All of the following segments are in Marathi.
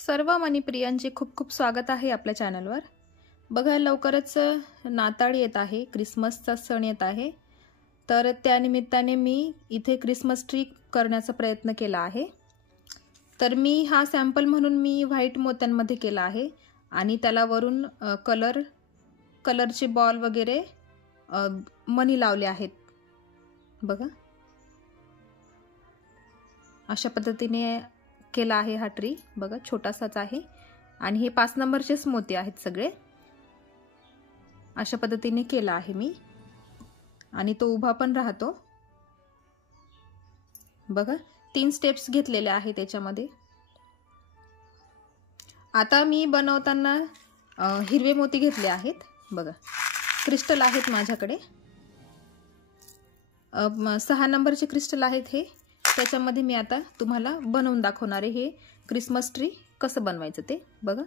सर्व मनीप्रियांचे खूप खूप स्वागत आहे आपल्या चॅनलवर। बघा लवकरच नाताळ येत आहे, क्रिसमसचा सण येत आहे, तर त्या निमित्ताने मी इथे क्रिसमस ट्री करण्याचा प्रयत्न केला आहे। तर मी हा सॅम्पल म्हणून मी व्हाईट मोत्यांमध्ये केला आहे आणि त्याला वरून कलरचे बॉल वगैरे मनी लावले आहेत। बघा अशा पद्धतीने केला आहे हा ट्री। बघा छोटासाच आहे आणि हे 5 नंबरचेच मोती आहेत सगळे। अशा पद्धतीने केला आहे मी आणि तो उभा पण राहतो। बघा 3 स्टेप्स घेतलेले आहेत त्याच्यामध्ये। आता मी बनवताना हिरवे मोती घेतले आहेत। बघा क्रिस्टल आहेत माझ्याकडे, 6 नंबरचे क्रिस्टल आहेत हे। त्याच्यामध्ये मी आता तुम्हाला बनवून दाखवणार आहे हे क्रिसमस ट्री कसं बनवायचं ते। बघा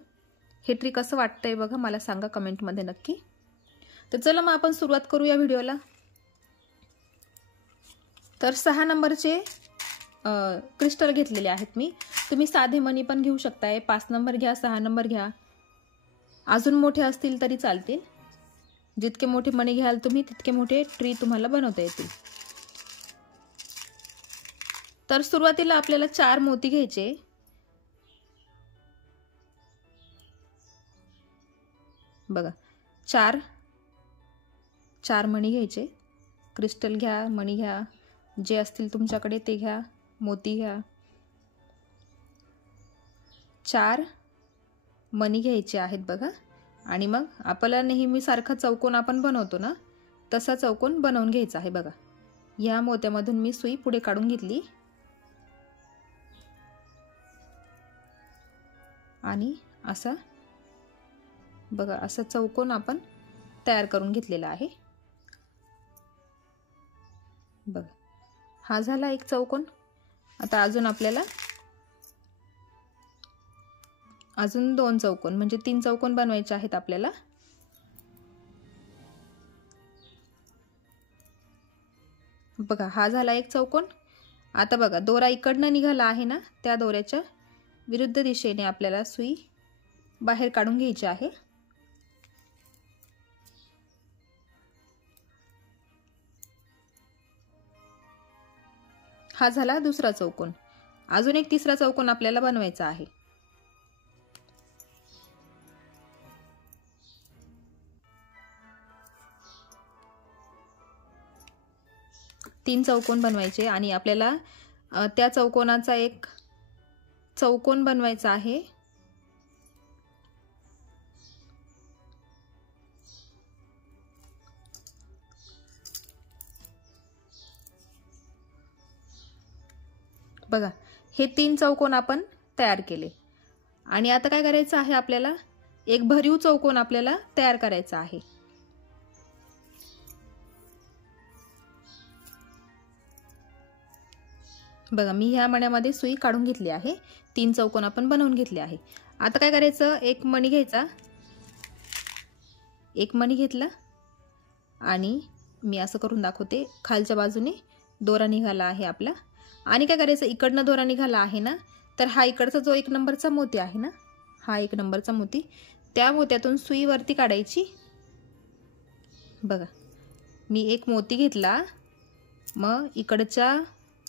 हे ट्री कसं वाटतंय बघा, मला सांगा कमेंट मध्ये नक्की। तर चला मग आपण सुरुवात करूया व्हिडिओला। तर 6 नंबरचे क्रिस्टल घेतलेले आहेत मी। तुम्ही साधे मनी पण घेऊ शकताय, 5 नंबर घ्या, 6 नंबर घ्या, अजून मोठे असतील तरी चालतील। जितके मोठे मनी घ्याल तुम्ही तितके मोठे ट्री तुम्हाला बनवता येतील। तर सुरुवातीला आपल्याला 4 मोती घ्यायचे। बघा 4 मणी घ्यायचे। क्रिस्टल घ्या, मणी घ्या, जे असतील तुमच्याकडे ते घ्या, मोती घ्या। 4 मणी घ्यायचे आहेत बघा। आणि मग आपल्याला नेहमी सारखा चौकोन आपण बनवतो ना, तसा चौकोन बनवून घ्यायचा आहे। बघा या मोत्यामधून मी सुई पुढे काढून घेतली आणि असा बघा असा चौकोन आपण तयार करून घेतलेला आहे। बघा हा झाला एक चौकोन। आता अजून आपल्याला अजून 2 चौकोन म्हणजे 3 चौकोन बनवायचे आहेत आपल्याला। बघा हा झाला एक चौकोन। आता बघा दोरा इकडनं निघाला आहे ना, त्या दोऱ्याच्या विरुद्ध दिशेने आपल्याला सुई बाहेर काढून घ्यायची आहे। हा झाला दुसरा चौकोन। अजून एक तिसरा चौकोन आपल्याला बनवायचा आहे। तीन चौकोन बनवायचे आणि आपल्याला त्या चौकोनाचा एक चौकोन बनवायचा आहे। बघा हे 3 चौकोन आपण तयार केले आणि आता काय करायचं आहे, आपल्याला एक भरीव चौकोन आपल्याला तयार करायचा आहे। बघा मी ह्या मण्यामध्ये सुई काढून घेतली आहे। 3 चौकोन आपण बनवून घेतले आहे। आता काय करायचं, एक मणी घ्यायचा, एक मणी घेतला आणि मी असं करून दाखवते। खालच्या बाजूने दोरा निघाला आहे आपला आणि काय करायचं, इकडनं दोरा निघाला आहे ना, तर हा इकडचा जो 1 नंबरचा मोती आहे ना, हा 1 नंबरचा मोती, त्या मोत्यातून सुई वरती काढायची। बघा मी एक मोती घेतला, मग इकडच्या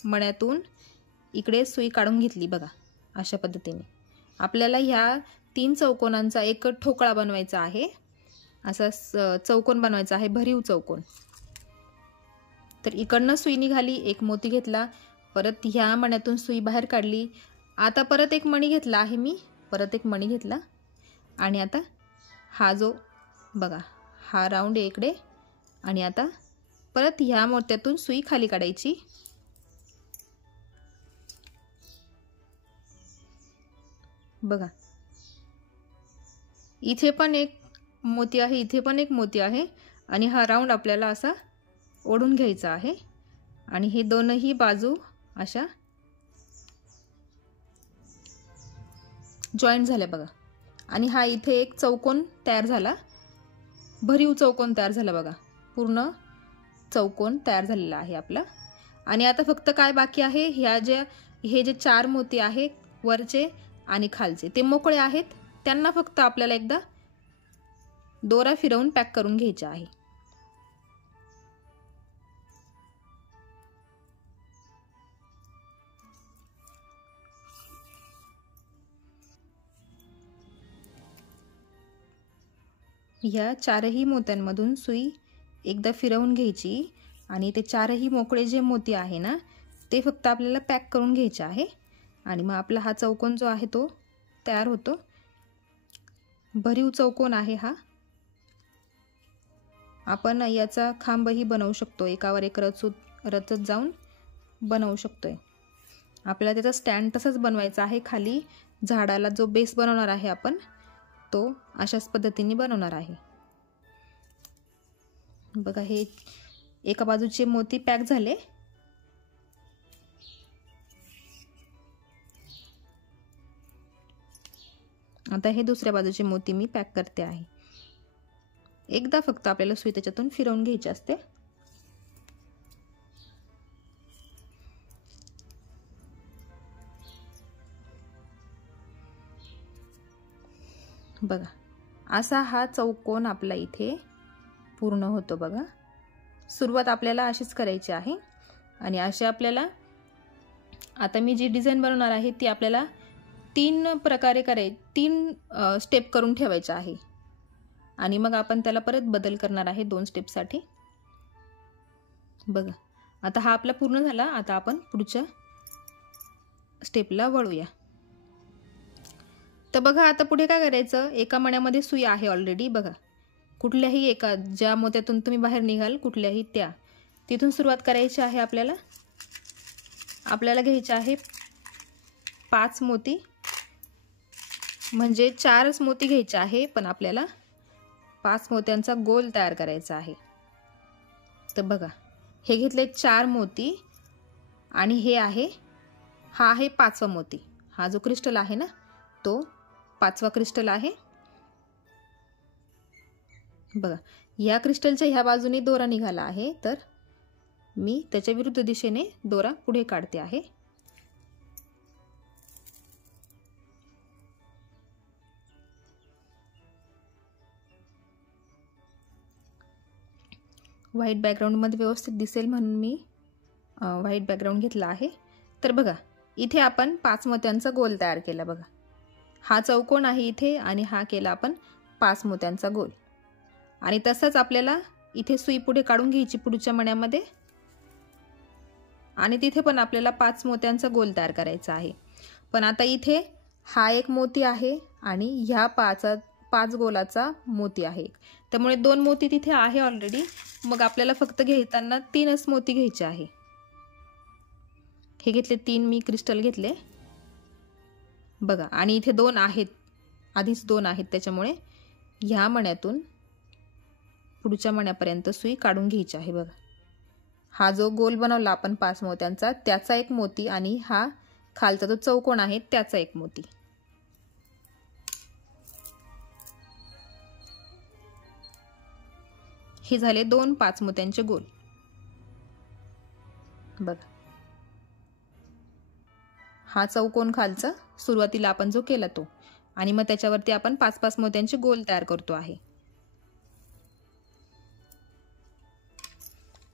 मण्यातून इकडे सुई काढून घेतली। बघा अशा पद्धतीने आपल्याला ह्या 3 चौकोनांचा एक ठोकळा बनवायचा आहे। असा चौकोन बनवायचा आहे, भरीव चौकोन। तर इकडनं सुई निघाली, एक मोती घेतला, परत ह्या मण्यातून सुई बाहेर काढली। आता परत एक मणी घेतला आहे मी, परत एक मणी घेतला आणि आता हा जो बघा हा राऊंड आहे इकडे आणि आता परत ह्या मोत्यातून सुई खाली काढायची। बघा इथे पण एक मोती आहे, इथे पण एक मोती आहे आणि हा राऊंड आपल्याला असा ओढून घ्यायचा आहे आणि हे दोनही बाजू अशा जॉईंट झाल्या। बघा आणि हा इथे एक चौकोन तयार झाला, भरीव चौकोन तयार झाला। बघा पूर्ण चौकोन तयार झालेला आहे आपला। आणि आता फक्त काय बाकी आहे, हे जे 4 मोती आहे वरचे आणि खालचे ते मोकळे आहेत, त्यांना फक्त आपल्याला एकदा दोरा फिरवून पॅक करून घ्यायचा आहे. ह्या चारही मोत्यांमधून सुई एकदा फिरवून घ्यायची आणि ते चारही मोकळे जे मोती आहे ना ते फक्त आपल्याला पॅक करून घ्यायचे आहे. आणि मग आपला हा चौकोन जो आहे तो तयार होतो. भरीव चौकोन आहे हा. आपण याचा खांबही बनवू शकतो, एकावर एक रचत जाऊन बनवू शकतोय. आपल्याला त्याचा स्टँड तसंच बनवायचा आहे. खाली झाडाला जो बेस बनवणार आहे आपण तो अशाच पद्धतीने बनवणार आहे. बघा, हे एका बाजूचे मोती पॅक झाले. आता हे दुसऱ्या बाजूचे मोती मी पॅक करते आहे. एकदा फक्त आपल्याला सुई त्याच्यातून फिरवून घ्यायची असते. बघा, असा हा चौकोन आपला इथे पूर्ण होतो. बघा, सुरुवात आपल्याला अशीच करायची आहे. आणि असे आपल्याला आता मी जी डिझाईन बनवणार आहे ती आपल्याला 3 प्रकारे 3 स्टेप करून ठेवायचे आहे. आणि मग आपण त्याला परत बदल करणार आहे 2 स्टेपसाठी. बघा, आता हा आपला पूर्ण झाला. आता आपण पुढच्या स्टेपला वळूया. तर बघा, आता पुढे काय करायचं, एका मण्यामध्ये सुई आहे ऑलरेडी. बघा, कुठल्याही एका ज्या मोत्यातून तुम्ही बाहेर निघाल कुठल्याही त्या तिथून सुरुवात करायची आहे. आपल्याला घ्यायचे आहे 5 मोती, म्हणजे 4च मोती घ्यायचे आहे, पण आपल्याला 5 मोत्यांचा गोल तयार करायचा आहे. तर बघा, हे घेतले 4 मोती आणि हा आहे 5वा मोती. हा जो क्रिस्टल आहे ना तो 5वा क्रिस्टल आहे. बघा, या क्रिस्टलच्या ह्या बाजूने दोरा निघाला आहे, तर मी त्याच्या विरुद्ध दिशेने दोरा पुढे काढते आहे. व्हाईट बॅकग्राऊंडमध्ये व्यवस्थित दिसेल म्हणून मी व्हाईट बॅकग्राऊंड घेतला आहे. तर बघा, इथे आपण 5 मोत्यांचा गोल तयार केला. बघा, हा चौकोन आहे इथे आणि हा केला आपण 5 मोत्यांचा गोल. आणि तसंच आपल्याला इथे सुई पुढे काढून घ्यायची पुढच्या मण्यामध्ये आणि तिथे पण आपल्याला 5 मोत्यांचा गोल तयार करायचा आहे. पण आता इथे हा एक मोती आहे आणि ह्या 5 गोलाचा मोती आहे, त्यामुळे 2 मोती तिथे आहे ऑलरेडी. मग आपल्याला फक्त घेताना 3च मोती घ्यायचे आहे. हे घेतले 3 मी क्रिस्टल घेतले. बघा, आणि इथे 2 आहेत, आधीच 2 आहेत, त्याच्यामुळे ह्या मण्यातून पुढच्या मण्यापर्यंत सुई काढून घ्यायची आहे. बघा, हा जो गोल बनवला आपण 5 मोत्यांचा त्याचा एक मोती आणि हा खालचा जो चौकोन आहे त्याचा एक मोती. हे झाले 2 5 मोत्यांचे गोल. बघा, हा चौकोन खालचा सुरुवातीला आपण जो केला तो, आणि मग त्याच्यावरती आपण 5-5 मोत्यांचे गोल तयार करतो आहे.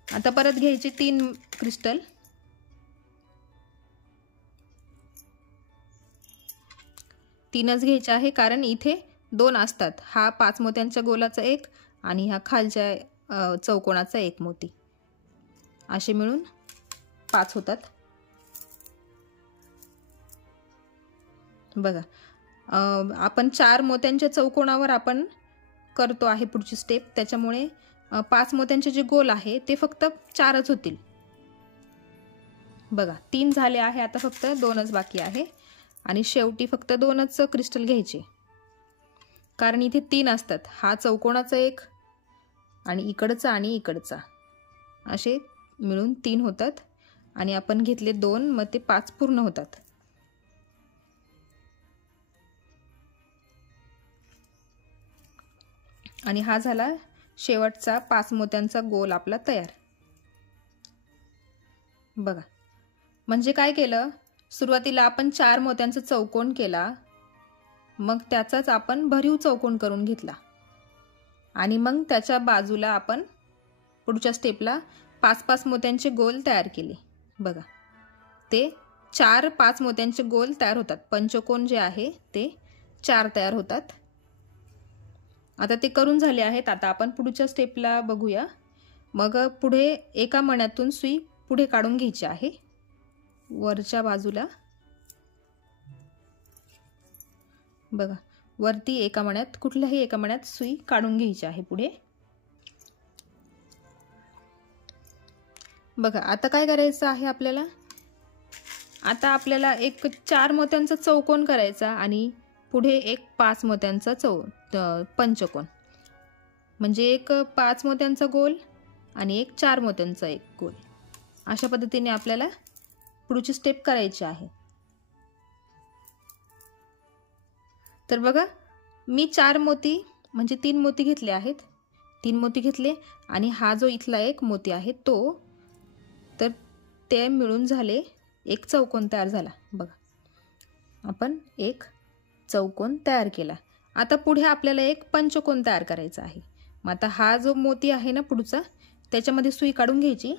आता परत घ्यायचे 3 क्रिस्टल. तीनच घ्यायचे आहे कारण इथे 2 असतात. हा 5 मोत्यांच्या गोलाचा एक आणि हा खालच्या चौकोनाचा एक मोती, असे मिळून 5 होतात. बघा, आपण 4 मोत्यांच्या चौकोनावर आपण करतो आहे पुढची स्टेप, त्याच्यामुळे 5 मोत्यांचे जे गोल आहे ते फक्त 4च होतील. बघा, 3 झाले आहे, आता फक्त 2च बाकी आहे. आणि शेवटी फक्त 2च क्रिस्टल घ्यायचे कारण इथे 3 असतात. हा चौकोनाचा एक आणि इकडचा आणि इकडचा, असे मिळून 3 होतात. आणि आपण घेतले 2, मग ते 5 पूर्ण होतात. आणि हा झाला शेवटचा 5 मोत्यांचा गोल आपला तयार. बघा, म्हणजे काय केलं, सुरुवातीला आपण 4 मोत्यांचा चौकोन केला, मग त्याचाच आपण भरीव चौकोन करून घेतला आणि मग त्याच्या बाजूला आपण पुढच्या स्टेपला 5-5 मोत्यांचे गोल तयार केले। बघा, ते 4-5 मोत्यांचे गोल तयार होतात। पंचकोन जे आहे ते 4 तयार होतात। आता ते करून झाले आहेत। आता आपण पुढच्या स्टेपला बघूया। मग पुढे एका मण्यातून सुई पुढे काढून घ्यायची आहे वरच्या बाजूला। बघा, वरती एका मण्यात, कुठल्याही एका मण्यात सुई काढून घ्यायची आहे पुढे। बघा, आता काय करायचं आहे आपल्याला? आता आपल्याला एक 4 मोत्यांचा चौकोन करायचा आणि पुढे एक 5 मोत्यांचा पंचकोन, म्हणजे एक 5 मोत्यांचा गोल आणि एक 4 मोत्यांचा एक गोल। अशा पद्धतीने आपल्याला पुढची स्टेप करायची आहे। तर बघा, मी 4 मोती म्हणजे 3 मोती घेतले आहेत। 3 मोती घेतले आणि हा जो इथला एक मोती आहे तो, तर ते मिळून झाले एक चौकोन तयार झाला। बघा, आपण एक चौकोन तयार केला। आता पुढे आपल्याला एक पंचकोन तयार करायचा आहे। मग आता हा जो मोती आहे ना पुढचा, त्याच्यामध्ये सुई काढून घ्यायची।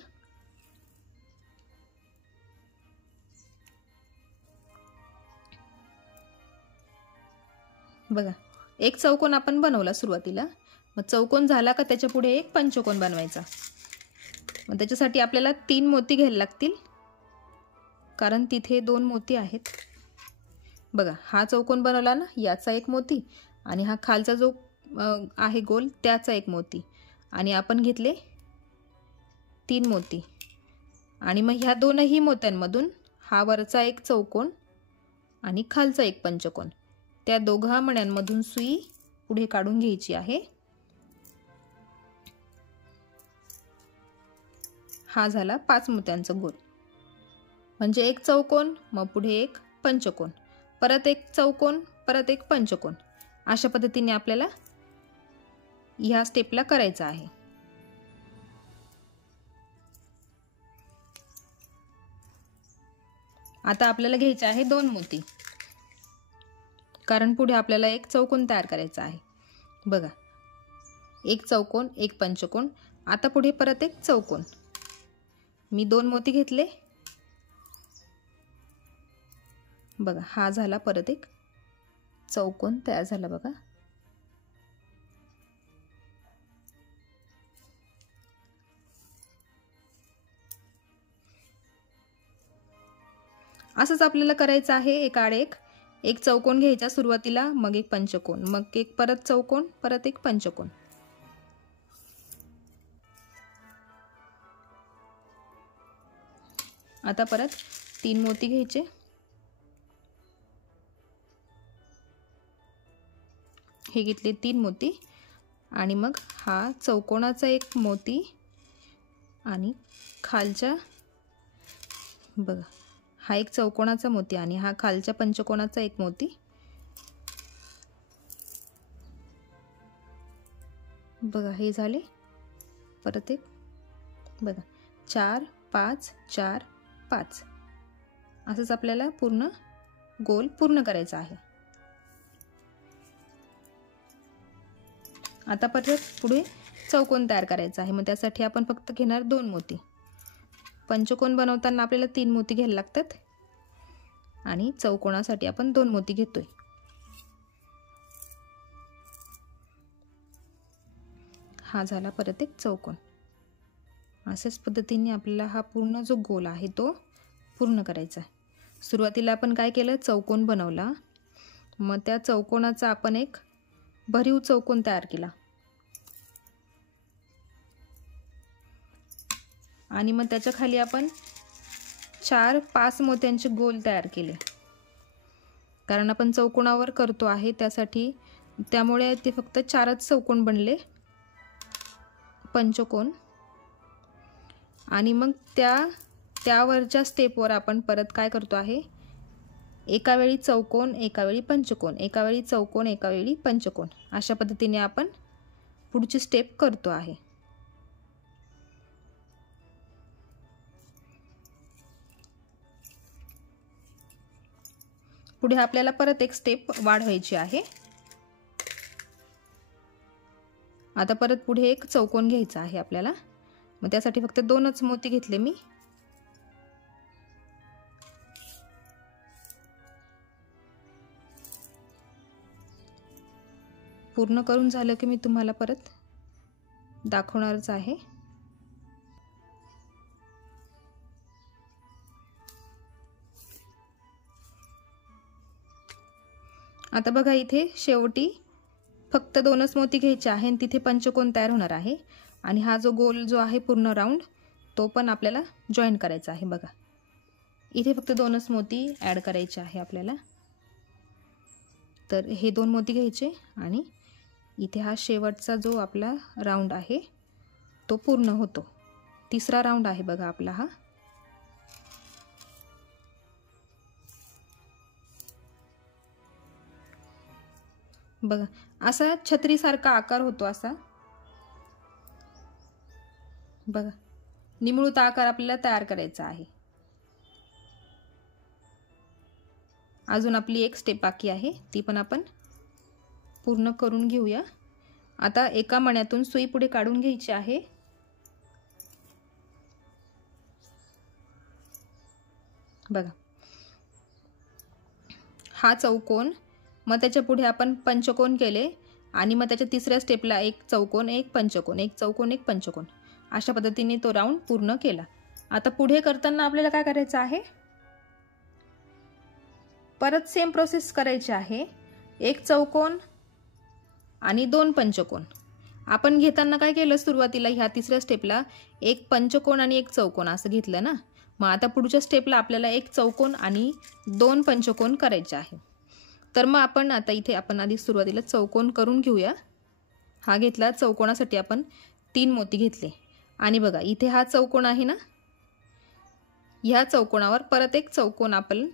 बघा, एक चौकोन आपण बनवला सुरुवातीला। मग चौकोन झाला का त्याच्या पुढे एक पंचकोन बनवायचा। मग त्याच्यासाठी आपल्याला 3 मोती घ्यायला लागतील, कारण तिथे 2 मोती आहेत। बघा, हा चौकोन बनवला ना, याचा एक मोती आणि हा खालचा जो आहे गोल त्याचा एक मोती, आणि आपण घेतले 3 मोती आणि मग ह्या दोनही मोत्यांमधून हा वरचा एक चौकोन आणि खालचा एक पंचकोन, त्या दोघा मण्यांमधून सुई पुढे काढून घ्यायची आहे। हा झाला 5 मोत्यांचा गोल, म्हणजे एक चौकोन, मग पुढे एक पंचकोन, परत एक चौकोन, परत एक पंचकोन। अशा पद्धतीने आपल्याला ह्या स्टेपला करायचं आहे। आता आपल्याला घ्यायचे आहे 2 मोती, कारण पुढे आपल्याला एक चौकोन तयार करायचा आहे। बघा, एक चौकोन, एक पंचकोन, आता पुढे परत एक चौकोन। मी 2 मोती घेतले। बघा, हा झाला परत एक चौकोन तयार झाला। बघा, असंच आपल्याला करायचं आहे। एकाआड एक चौकोन घ्यायचा सुरुवातीला, मग एक पंचकोन, मग एक परत चौकोन, परत एक पंचकोन। आता परत 3 मोती घ्यायचे, हे घेतले 3 मोती आणि मग हा चौकोनाचा एक मोती आणि खालच्या, बघा, हा एक चौकोनाचा मोती आणि हा खालच्या पंचकोनाचा एक मोती। बघा, हे झाले परत एक। बघा, 4 5 4 5, असंच आपल्याला पूर्ण गोल पूर्ण करायचा आहे। आता परत पुढे चौकोन तयार करायचा आहे। मग त्यासाठी आपण फक्त घेणार 2 मोती। पंचकोन बनवताना आपल्याला 3 मोती घ्यायला लागतात आणि चौकोनासाठी आपण 2 मोती घेतोय। हा झाला परत एक चौकोन। अशाच पद्धतीने आपल्याला हा पूर्ण जो गोल आहे तो पूर्ण करायचा आहे। सुरुवातीला आपण काय केलं, चौकोन बनवला, मग त्या चौकोनाचा आपण एक भरीव चौकोन तयार केला आणि मग त्याच्या खाली आपण 4-5 मोत्यांचे गोल तयार केले, कारण आपण चौकोनावर करतो आहे त्यासाठी, त्यामुळे ते फक्त 4च चौकोन बनले, पंचकोन। आणि मग त्यावरच्या स्टेपवर आपण परत काय करतो आहे, एका वेळी चौकोन, एका वेळी पंचकोन, एका वेळी चौकोन, एका वेळी पंचकोन, अशा पद्धतीने आपण पुढची स्टेप करतो आहे। पुढे आपल्याला परत एक स्टेप वाढवायची आहे। आता परत पुढे एक चौकोन घ्यायचा आहे आपल्याला। मग त्यासाठी फक्त 2च मोती घेतले मी। पूर्ण करून झालं की मी तुम्हाला परत दाखवणारच आहे। आता बघा इथे शेवटी फक्त 2च मोती घ्यायचे आहे आणि तिथे पंचकोन तयार होणार आहे आणि हा जो गोल जो आहे पूर्ण राऊंड तो पण आपल्याला जॉईन करायचा आहे। बघा इथे फक्त 2च मोती ॲड करायचे आहे आपल्याला। तर हे 2 मोती घ्यायचे आणि इथे हा शेवटचा जो आपला राऊंड आहे तो पूर्ण होतो। तिसरा राऊंड आहे बघा आपला हा। बघा असा छत्रीसारखा आकार होतो असा। बघा निमुळता आकार आपल्याला तयार करायचा आहे। अजून आपली एक स्टेप बाकी आहे ती पण आपण पूर्ण करून घेऊया। आता एका मण्यातून सुई पुढे काढून घ्यायची आहे। बघा हा चौकोन, मग त्याच्या पुढे आपण पंचकोन केले आणि मग त्याच्या तिसऱ्या स्टेपला एक चौकोन एक पंचकोन एक चौकोन एक पंचकोन अशा पद्धतीने तो राऊंड पूर्ण केला। आता पुढे करताना आपल्याला काय करायचं आहे, परत सेम प्रोसेस करायची आहे। एक चौकोन आणि 2 पंचकोन। आपण घेताना काय केलं, सुरुवातीला ह्या तिसऱ्या स्टेपला एक पंचकोन आणि एक चौकोन असं घेतलं ना। मग आता पुढच्या स्टेपला आपल्याला एक चौकोन आणि 2 पंचकोन करायचे आहे। तर मग आपण आता इथे आपण आधी सुरुवातीला चौकोन करून घेऊया। हा घेतला, चौकोनासाठी आपण 3 मोती घेतले आणि बघा इथे हा चौकोन आहे ना, ह्या चौकोनावर परत एक चौकोन आपण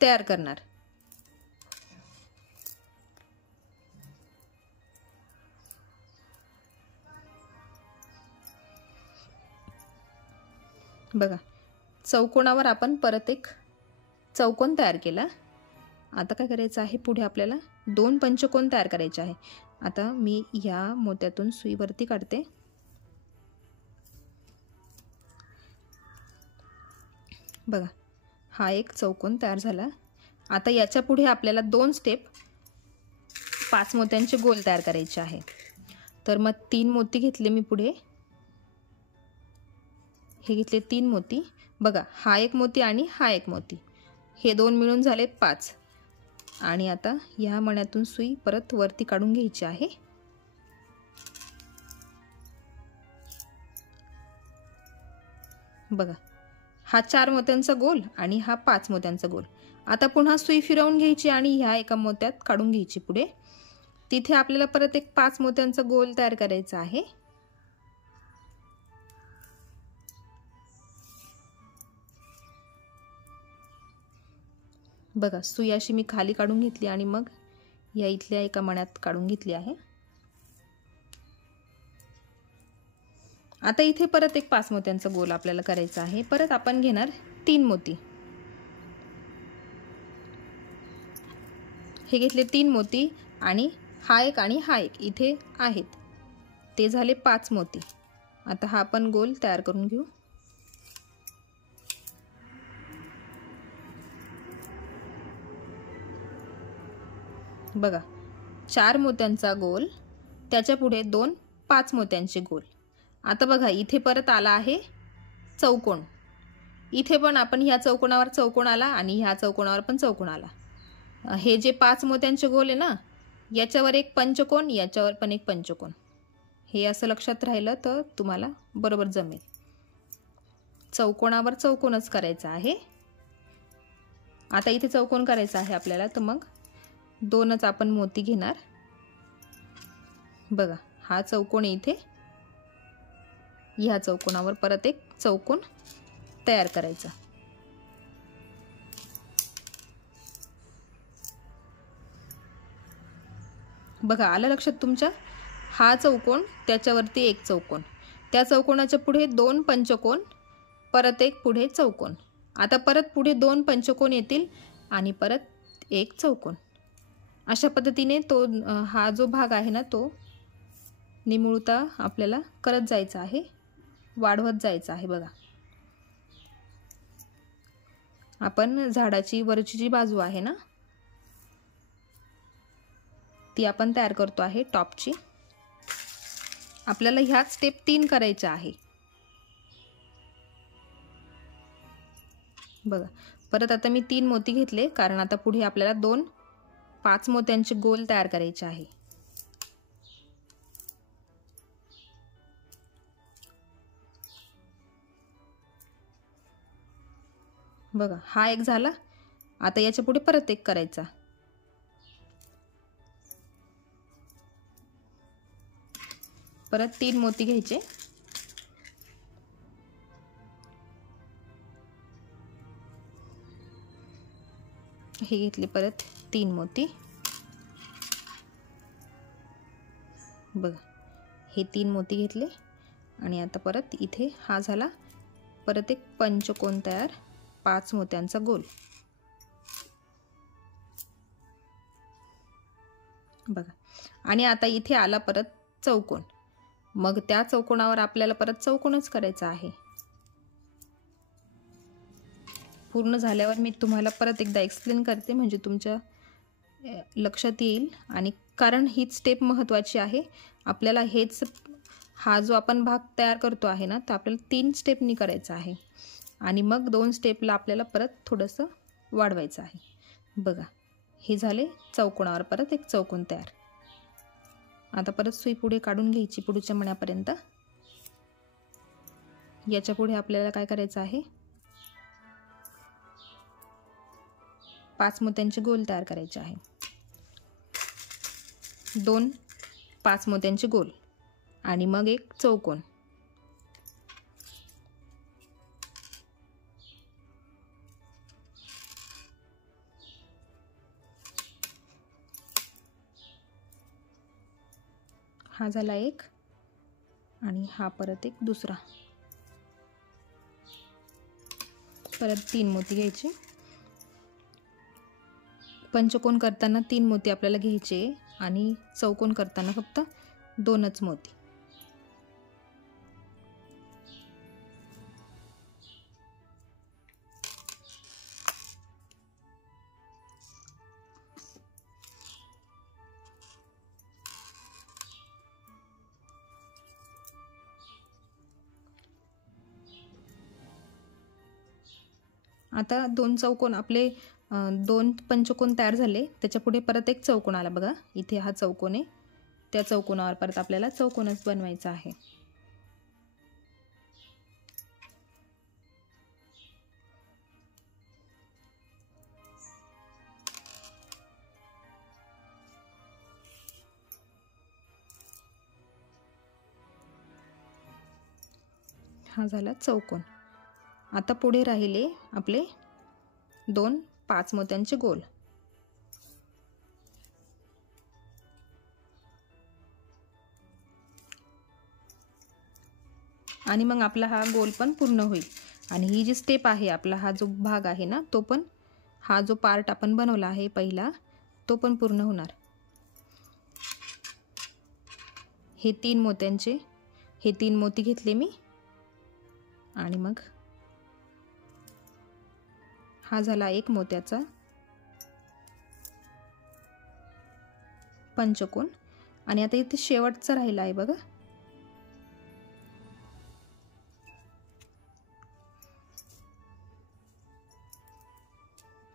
तयार करणार। बघा चौकोनावर आपण परत एक चौकोन तयार केला। आता काय करायचं आहे, पुढे आपल्याला 2 पंचकोन तयार करायचे आहे। आता मी या मोत्यातून सुई वरती काढते। बघा हा एक चौकोन तयार झाला। आता याच्या पुढे आपल्याला 2 स्टेप 5 मोत्यांचे गोल तयार करायचे आहे। तर मग 3 मोती घेतले मी पुढे, हे घेतले 3 मोती। बघा हा एक मोती आणि हा एक मोती, हे 2 मिळून झाले 5। आणि आता या मण्यातून सुई परत वरती काढून घ्यायची आहे। बघा हा 4 मोत्यांचा गोल आणि हा 5 मोत्यांचा गोल। आता पुन्हा सुई फिरवून घ्यायची आणि ह्या एका मोत्यात काढून घ्यायची पुढे। तिथे आपल्याला परत एक 5 मोत्यांचा गोल तयार करायचा आहे। बघा सुई अशी मी खाली काढून घेतली आणि मग या इथल्या एका मण्यात काढून घेतली आहे। आता इथे परत एक 5 मोत्यांचा गोल आपल्याला करायचा आहे। परत आपण घेणार 3 मोती, हे घेतले 3 मोती आणि हा एक इथे आहेत, ते झाले 5 मोती। आता हा आपण गोल तयार करून घेऊ। बघा 4 मोत्यांचा गोल, त्याच्या पुढे 2 5 मोत्यांचे गोल। आता बघा इथे परत आला आहे चौकोन, इथे पण आपण ह्या चौकोनावर चौकोन आला आणि ह्या चौकोनावर पण चौकोन आला। हे जे 5 मोत्यांचे गोल आहे ना, याच्यावर एक पंचकोन, याच्यावर पण एक पंचकोन। हे असं लक्षात राहिलं तर तुम्हाला बरोबर जमेल। चौकोनावर चौकोनच करायचा आहे। आता इथे चौकोन करायचा आहे आपल्याला, तर मग 2च आपण मोती घेणार। बघा हा चौकोन इथे, ह्या चौकोनावर परत एक चौकोन तयार करायचा। बघा आलं लक्षात तुमच्या, हा चौकोन त्याच्यावरती एक चौकोन, त्या चौकोनाच्या पुढे 2 पंचकोन, परत एक पुढे चौकोन। आता परत पुढे 2 पंचकोन येतील आणि परत एक चौकोन. अशा पद्धतीने तो हा जो भाग आहे ना तो निमुळता आपल्याला करत जायचा आहे, वाढवत जायचा आहे. बघा, आपण झाडाची वरची जी बाजू आहे ना ती आपण तयार करतो आहे टॉपची. आपल्याला ह्या स्टेप 3 करायच्या आहे. बघा, परत आता मी 3 मोती घेतले, कारण आता पुढे आपल्याला 2 5 मोत्यांचे गोल तयार करायचे आहे. बघा, हा एक झाला. आता याच्या पुढे परत एक करायचा. परत 3 मोती घ्यायचे. हे घेतले परत 3 मोती. बघा, हे 3 मोती घेतले आणि आता परत इथे हा झाला. परत एक पंचकोन तयार, 5 मोत्यांचा गोल. बघा, आणि आता इथे आला परत चौकोन. मग त्या चौकोनावर आपल्याला परत चौकोनच करायचा आहे. पूर्ण झाल्यावर मी तुम्हाला परत एकदा एक्सप्लेन करते, म्हणजे तुमच्या लक्षात येईल. आणि कारण हीच स्टेप महत्त्वाची आहे. आपल्याला हेच हा जो आपण भाग तयार करतो आहे ना, तर आपल्याला 3 स्टेपनी करायचा आहे आणि मग 2 स्टेपला आपल्याला परत थोडंसं वाढवायचं आहे. बघा, हे झाले चौकोनावर परत एक चौकोन तयार. आता परत सुई पुढे काढून घ्यायची पुढच्या मण्यापर्यंत. याच्या पुढे आपल्याला काय करायचं आहे, 5 मोत्यांचे गोल तयार करायचे आहे. 2 5 मोत्यांचे गोल आणि मग एक चौकोन. हा झाला एक आणि हा परत एक दुसरा. परत 3 मोती घ्यायचे. पंचकोन करताना 3 मोती आपल्याला घ्यायचे आणि चौकोन करताना फक्त 2च मोती. आता 2 चौकोन आपले 2 पंचकोन तयार झाले. त्याच्या पुढे परत एक चौकोन आला. बघा, इथे हा चौकोन आहे. त्या चौकोनावर परत आपल्याला चौकोनच बनवायचा आहे. हा झाला चौकोन. आता पुढे राहिले आपले 2 5 मोत्यांचे गोल. आणि मग आपला हा गोल पण पूर्ण होईल. आणि ही जी स्टेप आहे, आपला हा जो भाग आहे ना, तो पण, हा जो पार्ट आपण बनवला आहे पहिला, तो पण पूर्ण होणार. हे 3 मोत्यांचे, हे 3 मोती घेतले मी आणि मग हा झाला एक मोत्याचा पंचकोन. आणि आता इथे शेवटचा राहिला आहे. बघा,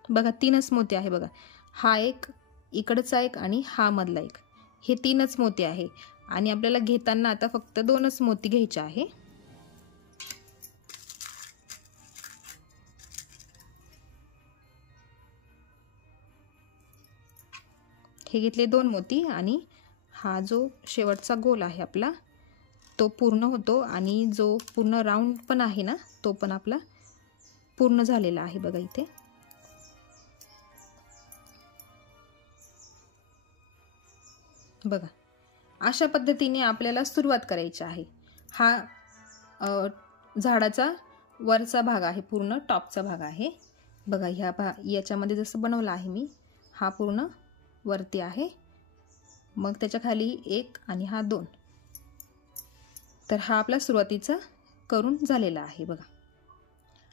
बघा 3च मोती आहे. बघा, हा एक, इकडचा एक आणि हा मधला एक, हे 3च मोती आहे. आणि आपल्याला घेताना आता फक्त 2च मोती घ्यायचे आहे. हे घेतले 2 मोती आणि हा जो शेवटचा गोल आहे आपला, तो पूर्ण होतो. आणि जो पूर्ण राऊंड पण आहे ना, तो पण आपला पूर्ण झालेला आहे. बघा इथे. बघा, अशा पद्धतीने आपल्याला सुरुवात करायची आहे. हा झाडाचा वरचा भाग आहे, पूर्ण टॉपचा भाग आहे. बघा, याच्यामध्ये जसं बनवलं आहे मी, हा पूर्ण वरती आहे, मग त्याच्या खाली 1 आणि हा 2. तर हा आपला सुरुवातीचा करून झालेला आहे बघा.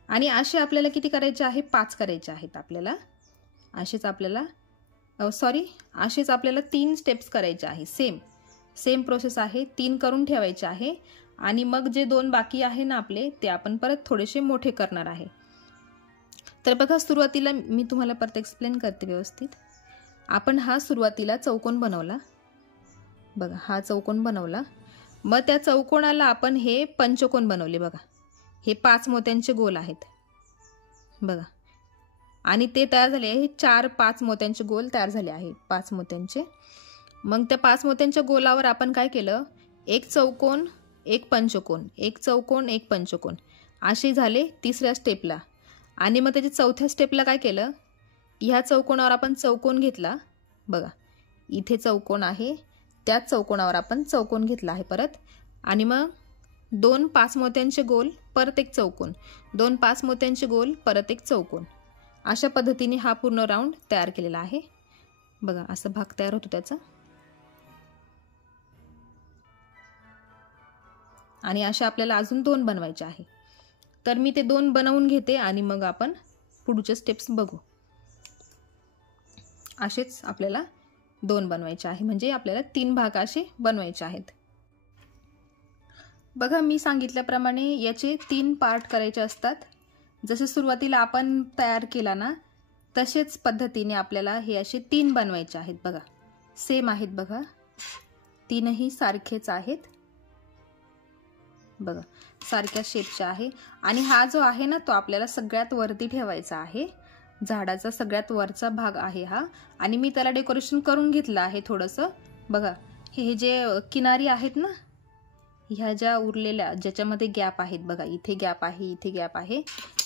आणि असे आपल्याला किती करायचे आहे? 5 करायचे आहेत आपल्याला. असेच आपल्याला असेच आपल्याला 3 स्टेप्स करायचे आहे. सेम प्रोसेस आहे. 3 करून ठेवायचे आहे आणि मग जे 2 बाकी आहे ना आपले, ते आपण परत थोडेसे मोठे करणार आहे. तर बघा, सुरुवातीला मी तुम्हाला परत एक्सप्लेन करते व्यवस्थित. आपण हा सुरुवातीला चौकोन बनवला बघा, हा चौकोन बनवला. मग त्या चौकोनाला आपण हे पंचकोन बनवले बघा. हे 5 मोत्यांचे गोल आहेत बघा, आणि ते तयार झाले आहे. 4-5 मोत्यांचे गोल तयार झाले आहे, 5 मोत्यांचे. मग त्या 5 मोत्यांच्या गोलावर आपण काय केलं? एक चौकोन, एक पंचकोन, एक चौकोन, एक पंचकोन असे झाले 3ऱ्या स्टेपला. आणि मग त्याच्या 4थ्या स्टेपला काय केलं? ह्या चौकोनावर आपण चौकोन घेतला बघा. इथे चौकोन आहे, त्याच चौकोनावर आपण चौकोन घेतला आहे परत. आणि मग 2 5 मोत्यांचे गोल, परत एक चौकोन, 2 5 मोत्यांचे गोल, परत एक चौकोन. अशा पद्धतीने हा पूर्ण राऊंड तयार केलेला आहे बघा. असा भाग तयार होतो त्याचा. आणि अशा आपल्याला अजून 2 बनवायचे आहे. तर मी ते 2 बनवून घेते आणि मग आपण पुढचे स्टेप्स बघू. असेच आपल्याला 2 बनवायचे आहे, म्हणजे आपल्याला 3 भाग असे बनवायचे आहेत बघा. मी सांगितल्याप्रमाणे याचे 3 पार्ट करायचे असतात. जसे सुरुवातीला आपण तयार केला ना, तसेच पद्धतीने आपल्याला हे असे 3 बनवायचे आहेत बघा. सेम आहेत बघा, 3ही सारखेच आहेत बघा, सारख्या शेपचे आहे. आणि हा जो आहे ना, तो आपल्याला सगळ्यात वरती ठेवायचा आहे. झाडाचा सगळ्यात वरचा भाग आहे हा. आणि मी त्याला डेकोरेशन करून घेतलं आहे थोडंसं बघा. हे जे किनारी आहेत ना, ह्या ज्या उरलेल्या ज्याच्यामध्ये गॅप आहेत बघा, इथे गॅप आहे, इथे गॅप आहे,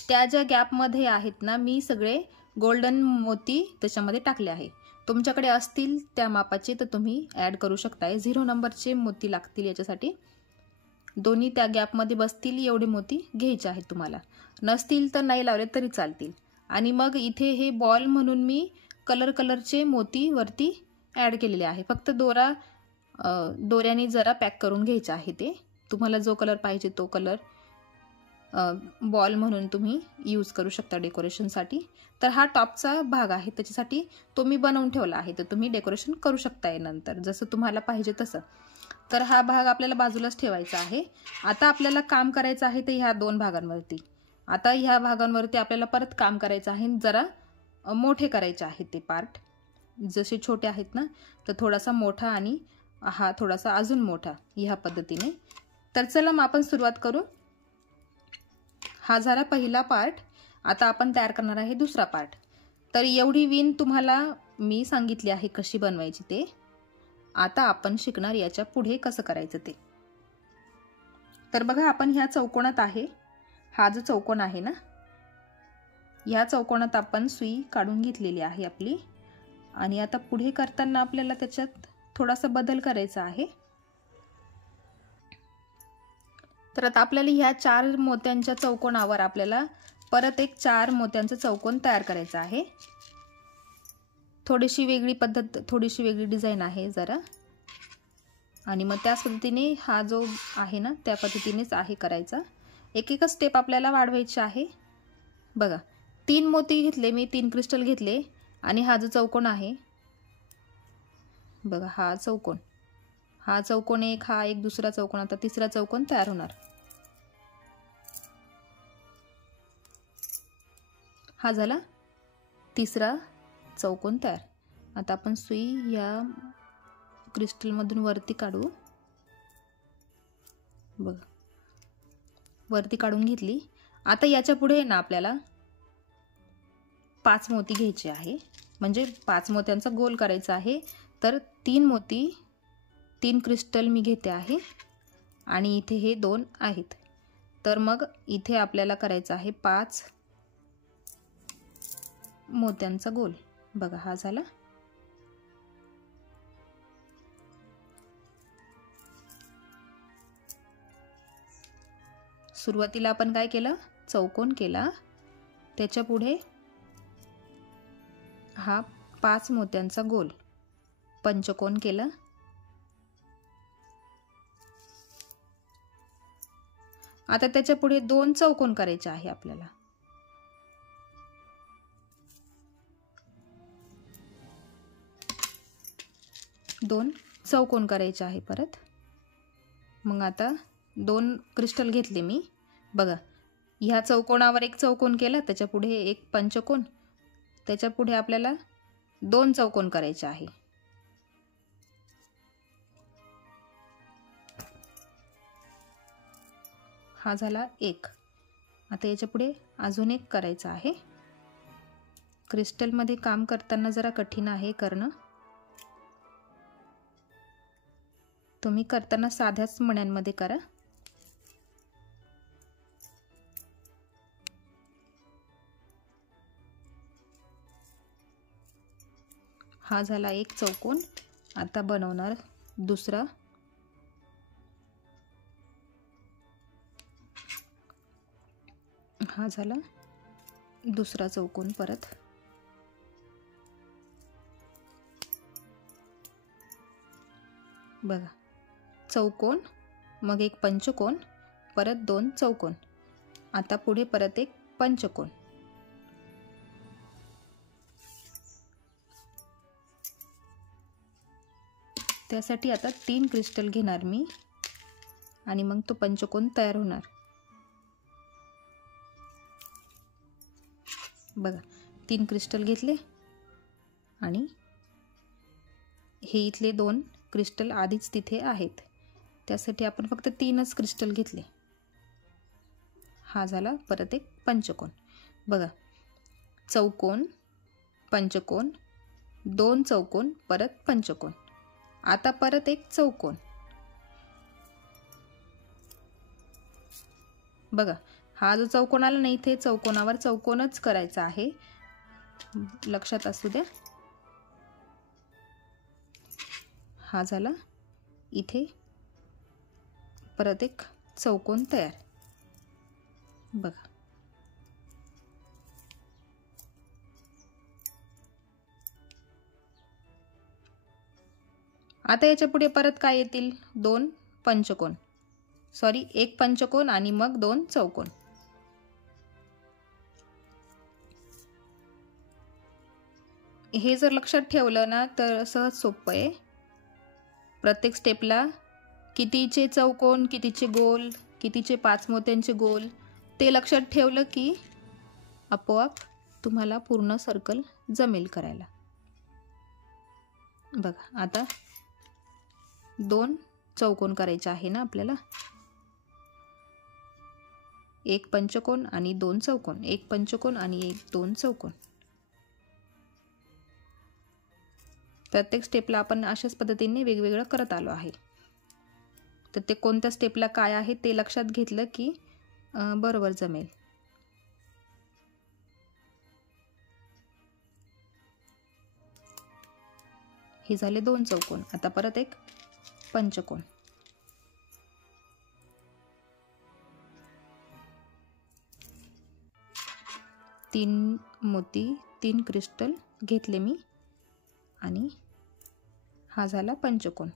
त्या ज्या गॅपमध्ये आहेत ना, मी सगळे गोल्डन मोती त्याच्यामध्ये टाकले आहे. तुमच्याकडे असतील त्या मापाचे तर तुम्ही ॲड करू शकताय. 0 नंबरचे मोती लागतील याच्यासाठी. दोन्ही त्या गॅपमध्ये बसतील एवढे मोती घ्यायचे आहेत तुम्हाला. नसतील तर नाही लावले तरी चालतील. आणि मग इथे हे बॉल म्हणून मी कलरचे मोती वरती ॲड केलेले आहे. फक्त दोऱ्याने जरा पॅक करून घ्यायचं आहे. ते तुम्हाला जो कलर पाहिजे तो कलर बॉल म्हणून तुम्ही यूज करू शकता डेकोरेशनसाठी. तर हा टॉपचा भाग आहे, त्याच्यासाठी तो मी बनवून ठेवला आहे. तर तुम्ही डेकोरेशन करू शकताय नंतर जसं तुम्हाला पाहिजे तसं. तर हा भाग आपल्याला बाजूलाच ठेवायचा आहे. आता आपल्याला काम करायचं आहे ते ह्या 2 भागांवरती. आता ह्या भागांवरती आपल्याला परत काम करायचं आहे. जरा मोठे करायचे आहेत ते पार्ट. जसे छोटे आहेत ना, तर थोडासा मोठा आणि हा थोडासा अजून मोठा, ह्या पद्धतीने. तर चला मग आपण सुरुवात करू. हा झाला पहिला पार्ट. आता आपण तयार करणार आहे दुसरा पार्ट. तर एवढी विण तुम्हाला मी सांगितली आहे कशी बनवायची ते. आता आपण शिकणार याच्या पुढे कसं करायचं ते. तर बघा, आपण ह्या चौकोनात आहे, हा जो चौकोन आहे ना, ह्या चौकोनात आपण सुई काढून घेतलेली आहे आपली. आणि आता पुढे करताना आपल्याला त्याच्यात थोडासा बदल करायचा आहे. तर आता आपल्याला ह्या 4 मोत्यांच्या चौकोनावर आपल्याला परत एक 4 मोत्यांचा चौकोन तयार करायचा आहे. थोडीशी वेगळी पद्धत, थोडीशी वेगळी डिझाईन आहे जरा. आणि मग त्याच पद्धतीने हा जो आहे ना, त्या पद्धतीनेच आहे करायचा. एक स्टेप आपल्याला वाढवायची आहे बघा. 3 मोती घेतले मी, 3 क्रिस्टल घेतले. आणि हा जो चौकोन आहे बघा, हा चौकोन एक, हा एक दुसरा चौकोन. आता तिसरा चौकोन तयार होणार. हा झाला तिसरा चौकोन तयार. आता आपण सुई या क्रिस्टल मधून वरती काढू बघा, वरती काढून घेतली. आता याच्या पुढे ना आपल्याला 5 मोती घ्यायचे आहे, म्हणजे 5 मोत्यांचा गोल करायचा आहे. तर 3 मोती, 3 क्रिस्टल मी घेते आहे. आणि इथे हे 2 आहेत. तर मग इथे आपल्याला करायचा आहे 5 मोत्यांचा गोल बघा. हा झाला. सुरुवातीला आपण काय केलं? चौकोन केला. त्याच्या पुढे हा 5 मोत्यांचा गोल पंचकोन केलं. आता त्याच्या पुढे 2 चौकोन करायचे आहे आपल्याला. दोन चौकोन करायचे आहे परत. मग आता 2 क्रिस्टल घेतले मी. बघा, ह्या चौकोनावर एक चौकोन केला, त्याच्या पुढे एक पंचकोन, त्याच्या पुढे आपल्याला 2 चौकोन करायचे आहे. हा झाला एक. आता याच्या पुढे अजून एक करायचा आहे. क्रिस्टलमध्ये काम करताना जरा कठीण आहे करणं. तुम्ही करताना साध्याच मण्यांमध्ये करा. हा झाला एक चौकोन. आता बनवणार दुसरा. हा झाला दुसरा चौकोन परत. बघा, चौकोन, मग एक पंचकोन, परत 2 चौकोन. आता पुढे परत एक पंचकोन. त्यासाठी आता 3 क्रिस्टल घेणार मी आणि मग तो पंचकोन तयार होणार. बघा, 3 क्रिस्टल घेतले आणि हे इथले 2 क्रिस्टल आधीच तिथे आहेत, त्यासाठी आपण फक्त 3च क्रिस्टल घेतले. हा झाला परत एक पंचकोन. बघा, चौकोन, पंचकोन, 2 चौकोन, परत पंचकोन. आता परत एक चौकोन. बघा, हा जो चौकोन आला ना इथे, चौकोनावर चौकोनच करायचा आहे, लक्षात असू द्या. हा झाला. इथे परत एक चौकोन तयार. बघा, आता याच्या पुढे परत काय येतील? 2 पंचकोन, सॉरी, एक पंचकोन आणि मग 2 चौकोन. हे जर लक्षात ठेवलं ना तर सहज सोपं आहे. प्रत्येक स्टेपला कितीचे चौकोन, कितीचे गोल, कितीचे 5 मोत्यांचे गोल, ते लक्षात ठेवलं की आपोआप तुम्हाला पूर्ण सर्कल जमेल करायला. बघा, आता 2 चौकोन करायचे आहे ना आपल्याला. एक पंचकोन आणि 2 चौकोन, एक पंचकोन आणि 2 चौकोन. प्रत्येक स्टेपला आपण अशाच पद्धतीने वेगवेगळं करत आलो आहे. तर ते कोणत्या स्टेपला काय आहे ते लक्षात घेतलं की बरोबर जमेल. हे झाले 2 चौकोन. आता परत एक पंचकोन. तीन मोती, 3 क्रिस्टल घेतले मी आणि हा झाला पंचकोन.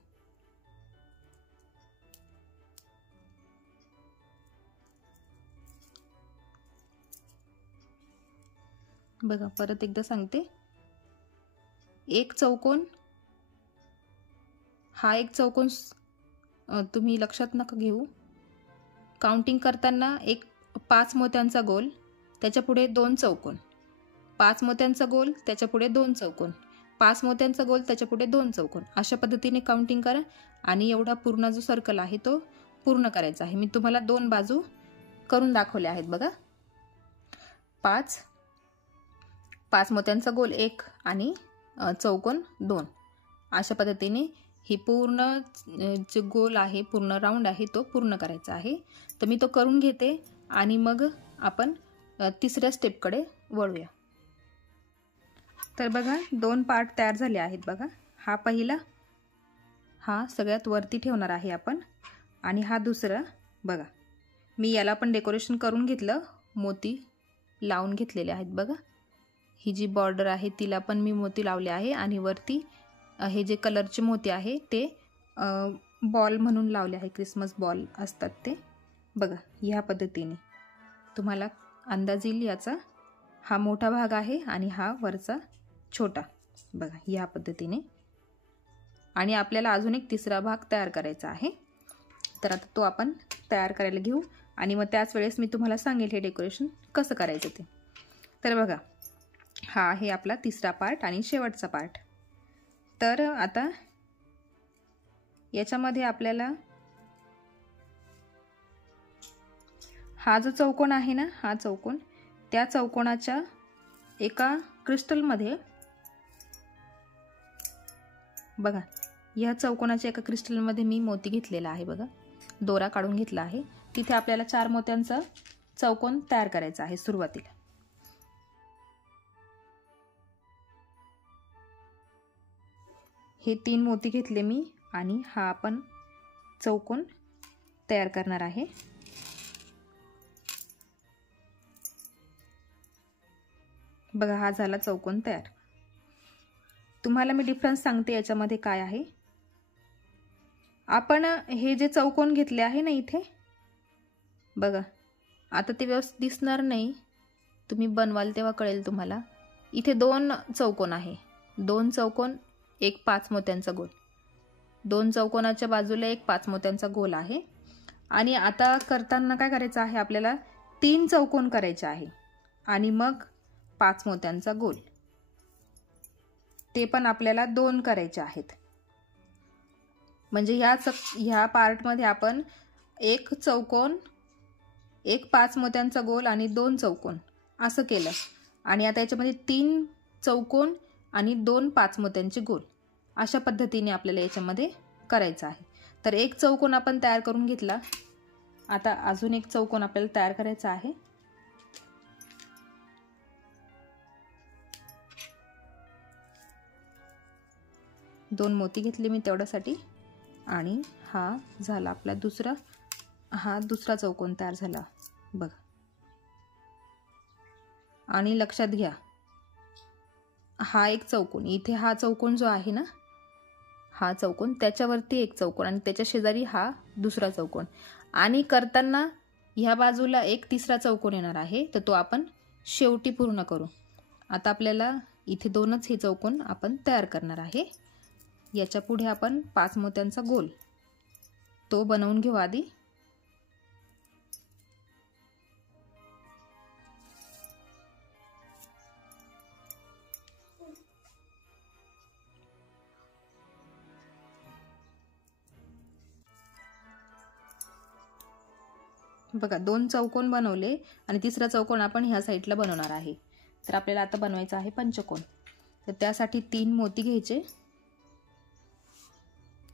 बघा, परत एकदा सांगते. एक चौकोन, हा एक चौकोन तुम्ही लक्षात नका घेऊ. काउंटिंग करताना एक 5 मोत्यांचा गोल, त्याच्या पुढे 2 चौकोन, 5 मोत्यांचा गोल, त्याच्या पुढे 2 चौकोन, 5 मोत्यांचा गोल, त्याच्या पुढे 2 चौकोन. अशा पद्धतीने काउंटिंग करा आणि एवढा पूर्ण जो सर्कल आहे तो पूर्ण करायचा आहे. मी तुम्हाला 2 बाजू करून दाखवल्या आहेत. बघा, 5 मोत्यांचा गोल 1 आणि चौकोन 2. अशा पद्धतीने ही पूर्ण जे गोल आहे, पूर्ण राऊंड आहे, तो पूर्ण करायचा आहे. तर मी तो करून घेते आणि मग आपण तिसऱ्या स्टेपकडे वळूया. तर बघा, 2 पार्ट तयार झाले आहेत. बघा, हा पहिला, हा सगळ्यात वरती ठेवणार आहे आपण, आणि हा दुसरा. बघा, मी याला पण डेकोरेशन करून घेतलं, मोती लावून घेतलेले आहेत. बघा, ही जी बॉर्डर आहे तिला पण मी मोती लावले आहे आणि वरती हे जे कलरचे मोती आहे ते बॉल म्हणून लावले आहे, क्रिसमस बॉल असतात ते. बघा ह्या पद्धतीने तुम्हाला अंदाज येईल याचा. हा मोठा भाग आहे आणि हा वरचा छोटा. बघा ह्या पद्धतीने. आणि आपल्याला अजून एक तिसरा भाग तयार करायचा आहे. तर आता तो आपण तयार करायला घेऊ आणि मग त्याच वेळेस मी तुम्हाला सांगेल हे डेकोरेशन कसं करायचं ते. तर बघा हा आहे आपला तिसरा पार्ट आणि शेवटचा पार्ट. तर आता याच्यामध्ये आपल्याला हा जो चौकोन आहे ना, हा चौकोन, त्या चौकोनाच्या एका क्रिस्टलमध्ये बघा, या चौकोनाच्या एका क्रिस्टलमध्ये मी मोती घेतलेला आहे. बघा दोरा काढून घेतला आहे. तिथे आपल्याला 4 मोत्यांचा चौकोन तयार करायचा आहे सुरुवातीला. हे 3 मोती घेतले मी आणि हा आपण चौकोन तयार करणार आहे. बघा हा झाला चौकोन तयार. तुम्हाला मी डिफरन्स सांगते याच्यामध्ये काय आहे. आपण हे जे चौकोन घेतले आहे ना इथे बघा, आता ते व्यवस्थित दिसणार नाही, तुम्ही बनवाल तेव्हा कळेल तुम्हाला. इथे 2 चौकोन आहे, 2 चौकोन, एक 5 मोत्यांचा गोल. 2 चौकोनाच्या बाजूला एक 5 मोत्यांचा गोल आहे. आणि आता करताना काय करायचं आहे, आपल्याला 3 चौकोन करायचे आहे आणि मग 5 मोत्यांचा गोल. ते पण आपल्याला 2 करायचे आहेत. म्हणजे ह्या पार्टमध्ये आपण एक चौकोन, एक 5 मोत्यांचा गोल आणि 2 चौकोन असं केलं. आणि आता याच्यामध्ये 3 चौकोन आणि 2 5 मोत्यांचे गोल अशा पद्धतीने आपल्याला याच्यामध्ये करायचं आहे. तर एक चौकोन आपण तयार करून घेतला. आता अजून एक चौकोन आपल्याला तयार करायचा आहे. दोन मोती घेतले मी तेवढ्यासाठी. आणि हा झाला आपला दुसरा चौकोन तयार झाला बघा. आणि लक्षात घ्या, हा एक चौकोन, इथे हा चौकोन जो आहे ना, हा चौकोन, त्याच्यावरती एक चौकोन आणि त्याच्या शेजारी हा दुसरा चौकोन. आणि करताना ह्या बाजूला एक तिसरा चौकोन येणार आहे, तर तो आपण शेवटी पूर्ण करू. आता आपल्याला इथे 2च हे चौकोन आपण तयार करणार आहे. याच्या पुढे आपण 5 मोत्यांचा गोल तो बनवून घेऊ आधी. बघा 2 चौकोन बनवले आणि तिसरा चौकोन आपण ह्या साईडला बनवणार आहे. तर आपल्याला आता बनवायचा आहे पंचकोन. तर त्यासाठी 3 मोती घ्यायचे.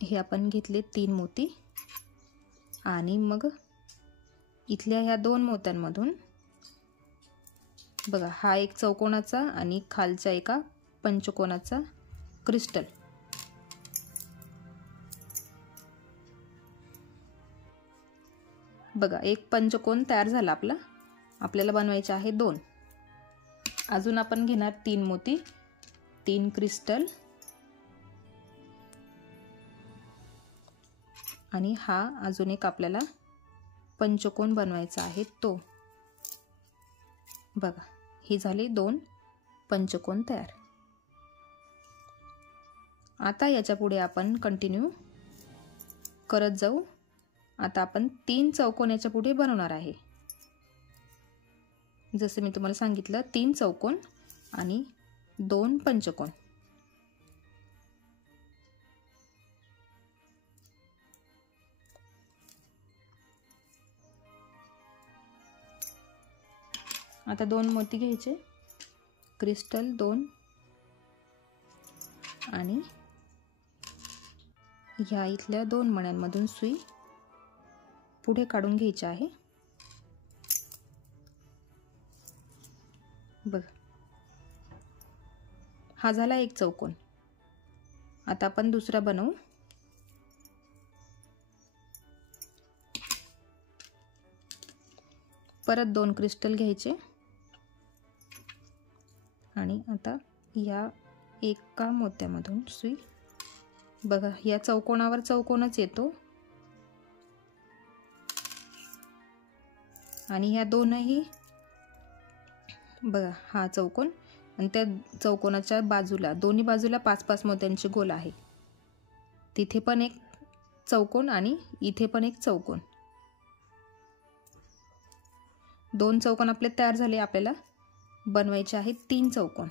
हे आपण घेतले 3 मोती आणि मग इथल्या ह्या 2 मोत्यांमधून बघा हा एक चौकोनाचा आणि खालच्या एका पंचकोनाचा क्रिस्टल. बघा एक पंचकोन तयार झाला आपला. आपल्याला बनवायचे आहे 2. अजून आपण घेणार 3 मोती, 3 क्रिस्टल आणि हा अजून एक आपल्याला पंचकोन बनवायचा आहे तो. बघा हे झाले 2 पंचकोन तयार. आता याच्या पुढे आपण कंटिन्यू करत जाऊ. आता आपण 3 चौकोन याच्या पुढे बनवणार आहे. जसे मी तुम्हाला सांगितलं 3 चौकोन आणि 2 पंचकोन. आता 2 मोती घ्यायचे, क्रिस्टल 2 आणि ह्या इथल्या 2 मण्यांमधून सुई पुढे काढून घ्यायची आहे. बघा हा झाला एक चौकोन. आता आपण दुसरा बनवू. परत 2 क्रिस्टल घ्यायचे आणि आता या एका मोत्यामधून सुई बघा, या चौकोनावर चौकोनच येतो आणि ह्या दोनही बघा, हा चौकोन आणि त्या चौकोनाच्या बाजूला दोन्ही बाजूला 5-5 मोत्यांचे गोल आहे. तिथे पण एक चौकोन आणि इथे पण एक चौकोन. 2 चौकोन आपले तयार झाले. आपल्याला बनवायचे आहेत 3 चौकोन.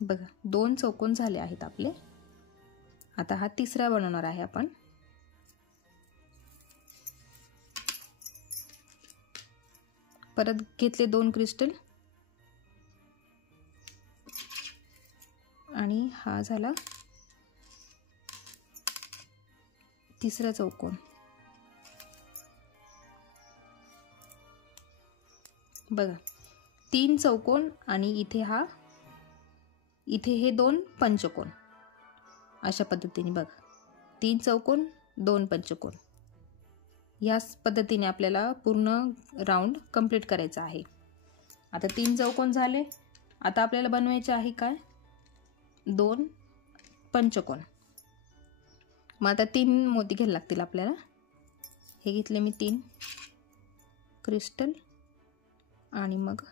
बघा, 2 चौकोन झाले आहेत आपले. आता हा तिसरा बनवणार आहे आपण. परत घेतले 2 क्रिस्टल आणि हा झाला तिसरा चौकोन. बघा, 3 चौकोन आणि इथे हे 2 पंचकोन. अशा पद्धतीने बघा, 3 चौकोन 2 पंचकोन. याच पद्धतीने आपल्याला पूर्ण राऊंड कंप्लीट करायचा आहे. आता 3 चौकोन झाले. आता आपल्याला बनवायचे आहे काय, 2 पंचकोन. मग आता 3 मोती घ्यायला लागतील आपल्याला. हे घेतले मी 3 क्रिस्टल आणि मग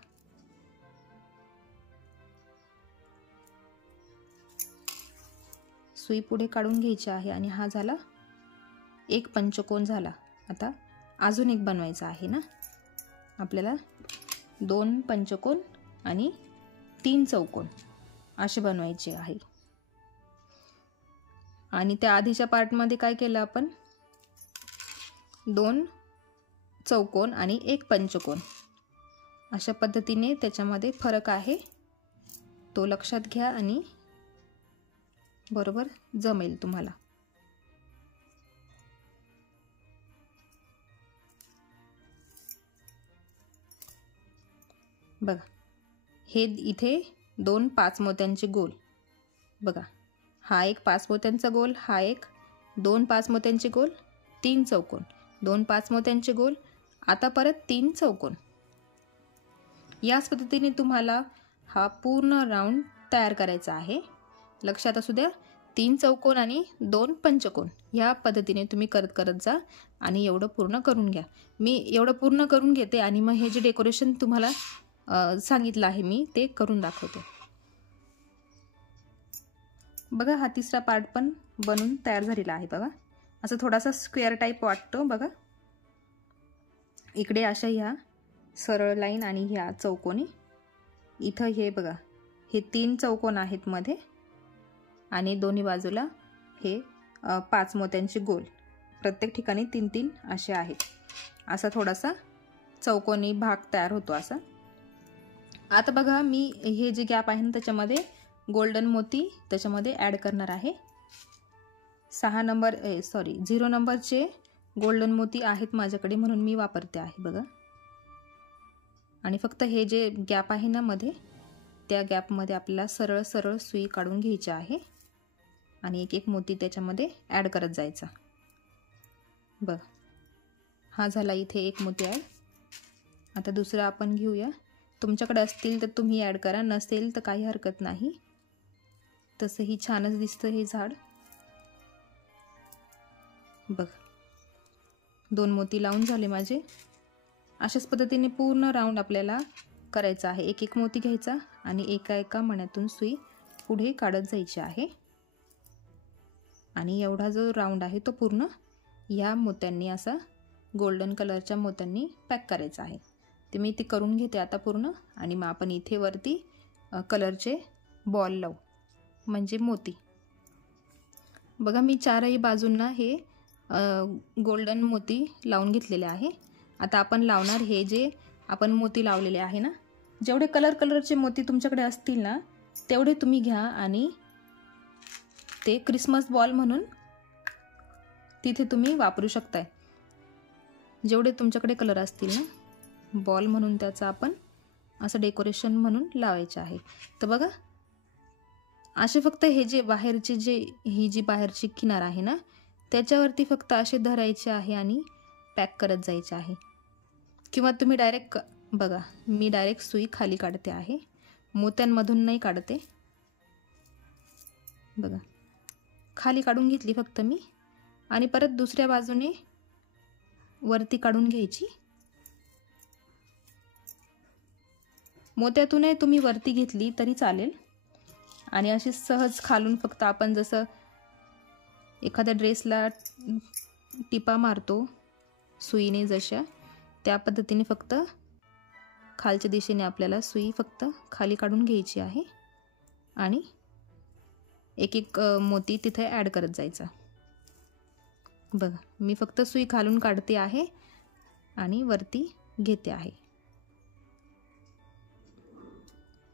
सुई पुढे काढून घ्यायची आहे आणि हा झाला एक पंचकोन झाला. आता अजून एक बनवायचा आहे ना आपल्याला. 2 पंचकोन आणि 3 चौकोन असे बनवायचे आहे. आणि त्या आधीच्या पार्टमध्ये काय केलं आपण, 2 चौकोन आणि 1 पंचकोन. अशा पद्धतीने त्याच्यामध्ये फरक आहे, तो लक्षात घ्या आणि बरोबर जमेल तुम्हाला. बघा, हे इथे 2 5 मोत्यांचे गोल. बघा, हा एक 5 मोत्यांचा गोल, हा एक 2 5 मोत्यांचे गोल, 3 चौकोन, 2 5 मोत्यांचे गोल, आता परत 3 चौकोन. याच पद्धतीने तुम्हाला हा पूर्ण राऊंड तयार करायचा आहे. लक्षात असू द्या, 3 चौकोन आणि 2 पंचकोन. ह्या पद्धतीने तुम्ही करत जा आणि एवढं पूर्ण करून घ्या. मी एवढं पूर्ण करून घेते आणि मग हे जे डेकोरेशन तुम्हाला सांगितलं आहे मी ते करून दाखवते. बघा, हा तिसरा पार्ट पण बनून तयार झालेला आहे. बघा, असं थोडासा स्क्वेअर टाईप वाटतो. बघा, इकडे अशा ह्या सरळ लाईन आणि ह्या चौकोनी. इथं हे बघा, हे 3 चौकोन आहेत मध्ये आणि दोन्ही बाजूला हे 5 मोत्यांचे गोल. प्रत्येक ठिकाणी 3-3 असे आहेत. असा थोडासा चौकोनी भाग तयार होतो असा. आता बघा, मी हे जे गॅप आहे ना त्याच्यामध्ये गोल्डन मोती त्याच्यामध्ये ॲड करणार आहे. 0 नंबरचे गोल्डन मोती आहेत माझ्याकडे म्हणून मी वापरते आहे. बघा, आणि फक्त हे जे गॅप आहे ना मध्ये, त्या गॅपमध्ये आपल्याला सरळ सरळ सुई काढून घ्यायची आहे आणि एक एक मोती त्याच्यामध्ये ॲड करत जायचा. बघ, हा झाला इथे एक मोती ॲड. आता दुसरा आपण घेऊया. तुमच्याकडे असतील तर तुम्ही ॲड करा, नसेल तर काही हरकत नाही. तसंही छानच दिसतं हे झाड. बघ, 2 मोती लावून झाले माझे. अशाच पद्धतीने पूर्ण राऊंड आपल्याला करायचा आहे. एक एक मोती घ्यायचा आणि एका एका मण्यातून सुई पुढे काढत जायची आहे. आणि एवढा जो राऊंड आहे तो पूर्ण या मोत्यांनी असा गोल्डन कलरच्या मोत्यांनी पॅक करायचा आहे. ते मी ते करून घेते आता पूर्ण. आणि मग आपण इथे वरती कलरचे बॉल लावू, म्हणजे मोती. बघा, मी 4ही बाजूंना हे गोल्डन मोती लावून घेतलेले आहे. आता आपण लावणार हे जे आपण मोती लावलेले आहे ना, जेवढे कलरचे मोती तुमच्याकडे असतील ना तेवढे तुम्ही घ्या आणि ते क्रिसमस बॉल म्हणून तिथे तुम्ही वापरू शकताय. जेवढे तुमच्याकडे कलर असतील ना, बॉल म्हणून त्याचा आपण असं डेकोरेशन म्हणून लावायचे आहे. तर बघा, असे फक्त हे जे बाहेरचे ही जी बाहेरची किनार आहे ना त्याच्यावरती फक्त असे धरायचे आहे आणि पॅक करत जायचे आहे. किंवा तुम्ही डायरेक्ट, बघा, मी डायरेक्ट सुई खाली काढते आहे मोत्यांमधून नाही काढते. बघा खाली काढून घेतली फक्त मी आणि परत दुसऱ्या बाजूने वरती काढून घ्यायची. मोत्यातूनही तुम्ही वरती घेतली तरी चालेल. आणि अशी सहज खालून फक्त आपण जसं एखाद्या ड्रेसला टिपा मारतो सुईने जशा, त्या पद्धतीने फक्त खालच्या दिशेने आपल्याला सुई फक्त खाली काढून घ्यायची आहे आणि एक एक मोती तिथे ॲड करत जायचा. बघा मी फक्त सुई खालून काढते आहे आणि वरती घेते आहे.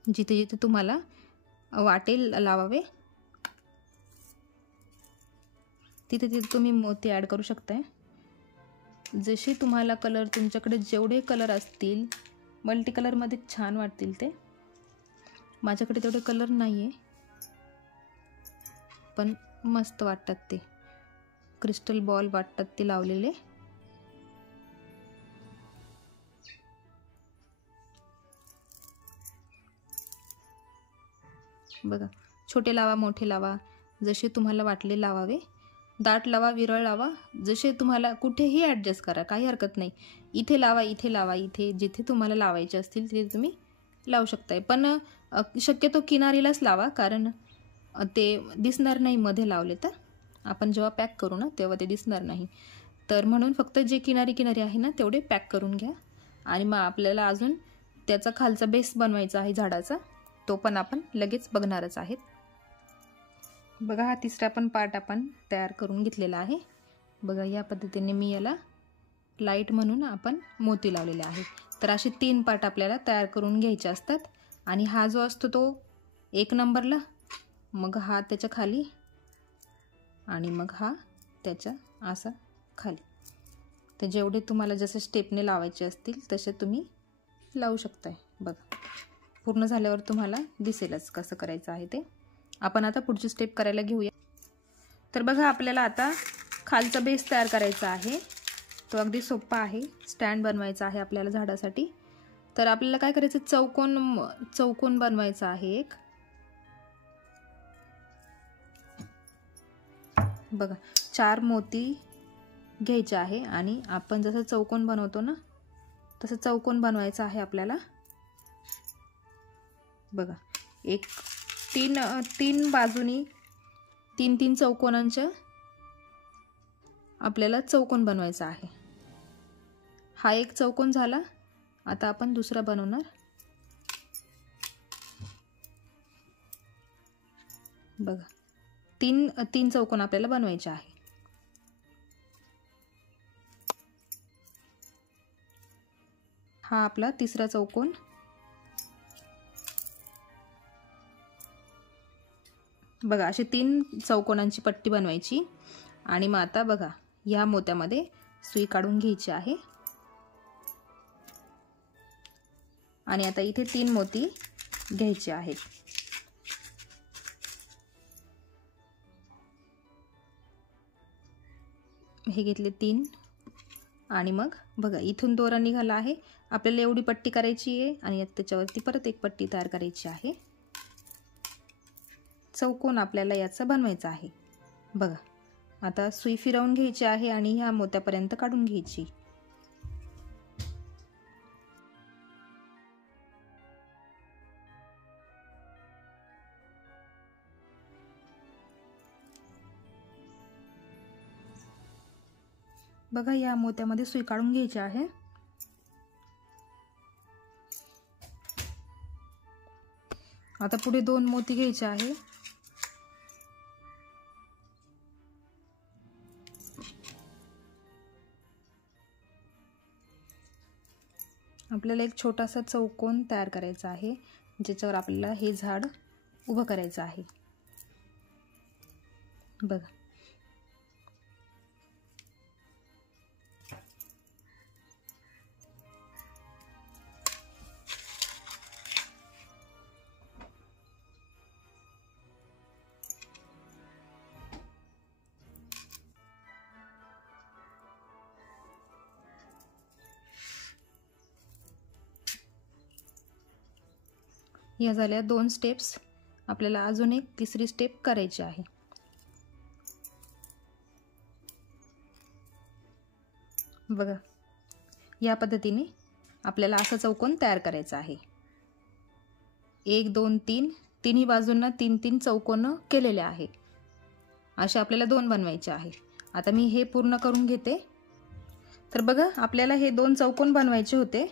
जिथे जिथे तुम्हाला वाटेल लावावे तिथे तिथे तुम्ही मोती ॲड करू शकताय. जसे तुम्हाला कलर, तुमच्याकडे जेवढे कलर असतील मल्टी कलरमध्ये छान वाटतील ते. माझ्याकडे तेवढे कलर नाही आहे पण मस्त वाटतात ते. क्रिस्टल बॉल वाटतात ते लावलेले. बघा छोटे लावा, मोठे लावा, जसे तुम्हाला वाटले लावावे. दाट लावा, विरळ लावा, जसे तुम्हाला कुठेही ॲडजस्ट करा, काही हरकत नाही. इथे लावा, इथे लावा, इथे जिथे तुम्हाला लावायचे असतील तिथे तुम्ही लावू शकताय. पण शक्यतो किनारीलाच लावा, कारण ते दिसणार नाही मध्ये लावले तर. आपण जेव्हा पॅक करू ना तेव्हा ते दिसणार नाही. तर म्हणून फक्त जे किनारी किनारी आहे ना तेवढे पॅक करून घ्या. आणि मग आपल्याला अजून त्याचा खालचा बेस बनवायचा आहे झाडाचा, तो पण आपण लगेच बघणारच आहेत. बघा हा तिसरा पण पार्ट आपण तयार करून घेतलेला आहे. बघा या पद्धतीने मी याला लाईट म्हणून आपण मोती लावलेले आहे. तर असे 3 पार्ट आपल्याला तयार करून घ्यायचे असतात. आणि हा जो असतो तो 1 नंबरला, मग हा त्याच्या खाली आणि मग हा त्याच्या असा खाली. तर जेवढे तुम्हाला जसे स्टेपने लावायचे असतील तसे तुम्ही लावू शकताय. बघा पूर्ण झाल्यावर तुम्हाला दिसेलच कसं करायचं आहे ते. आपण आता पुढची स्टेप करायला घेऊया. तर बघा आपल्याला आता खालचा बेस तयार करायचा आहे. तो अगदी सोपा आहे. स्टँड बनवायचा आहे आपल्याला झाडासाठी. तर आपल्याला काय करायचं, चौकोन बनवायचा आहे एक. बघा 4 मोती घ्यायचे आहे आणि आपण जसं चौकोन बनवतो ना तसं चौकोन बनवायचा आहे आपल्याला. बघा एक 3 बाजूनी 3 चौकोनांच्या आपल्याला चौकोन बनवायचा आहे. हा एक चौकोन झाला. आता आपण दुसरा बनवणार. बघा 3 चौकोन आपल्याला बनवायचे आहे. हा आपला तिसरा चौकोन. बघा अशी 3 चौकोनांची पट्टी बनवायची. आणि मग आता बघा या मोत्यामध्ये सुई काढून घ्यायची आहे. आणि आता इथे 3 मोती घ्यायचे आहेत. हे घेतले 3. आणि मग बघा इथून दोरा निघाला आहे. आपल्याला एवढी पट्टी करायची आहे आणि त्याच्यावरती परत एक पट्टी तयार करायची आहे. चौकोन आपल्याला याचा बनवायचा आहे. बघा आता सुई फिरवून घ्यायची आहे आणि ह्या मोत्यापर्यंत काढून घ्यायची. बघा या मोत्यामध्ये सुई काढून घ्यायची आहे. आता पुढे 2 मोती घ्यायचे आहे. आपल्याला एक छोटासा चौकोन तयार करायचा आहे ज्याच्यावर आपल्याला हे झाड उभं करायचं आहे. बघा या झाल्या 2 स्टेप्स. आपल्याला अजून एक तिसरी स्टेप करायची आहे. बघा, या पद्धतीने आपल्याला असा चौकोन तयार करायचा आहे. 1 2 3 तिन्ही बाजूंना 3-3 चौकोन केलेले आहे. असे आपल्याला 2 बनवायचे आहे. आता मी हे पूर्ण करून घेते. तर बघा, आपल्याला हे 2 चौकोन बनवायचे होते.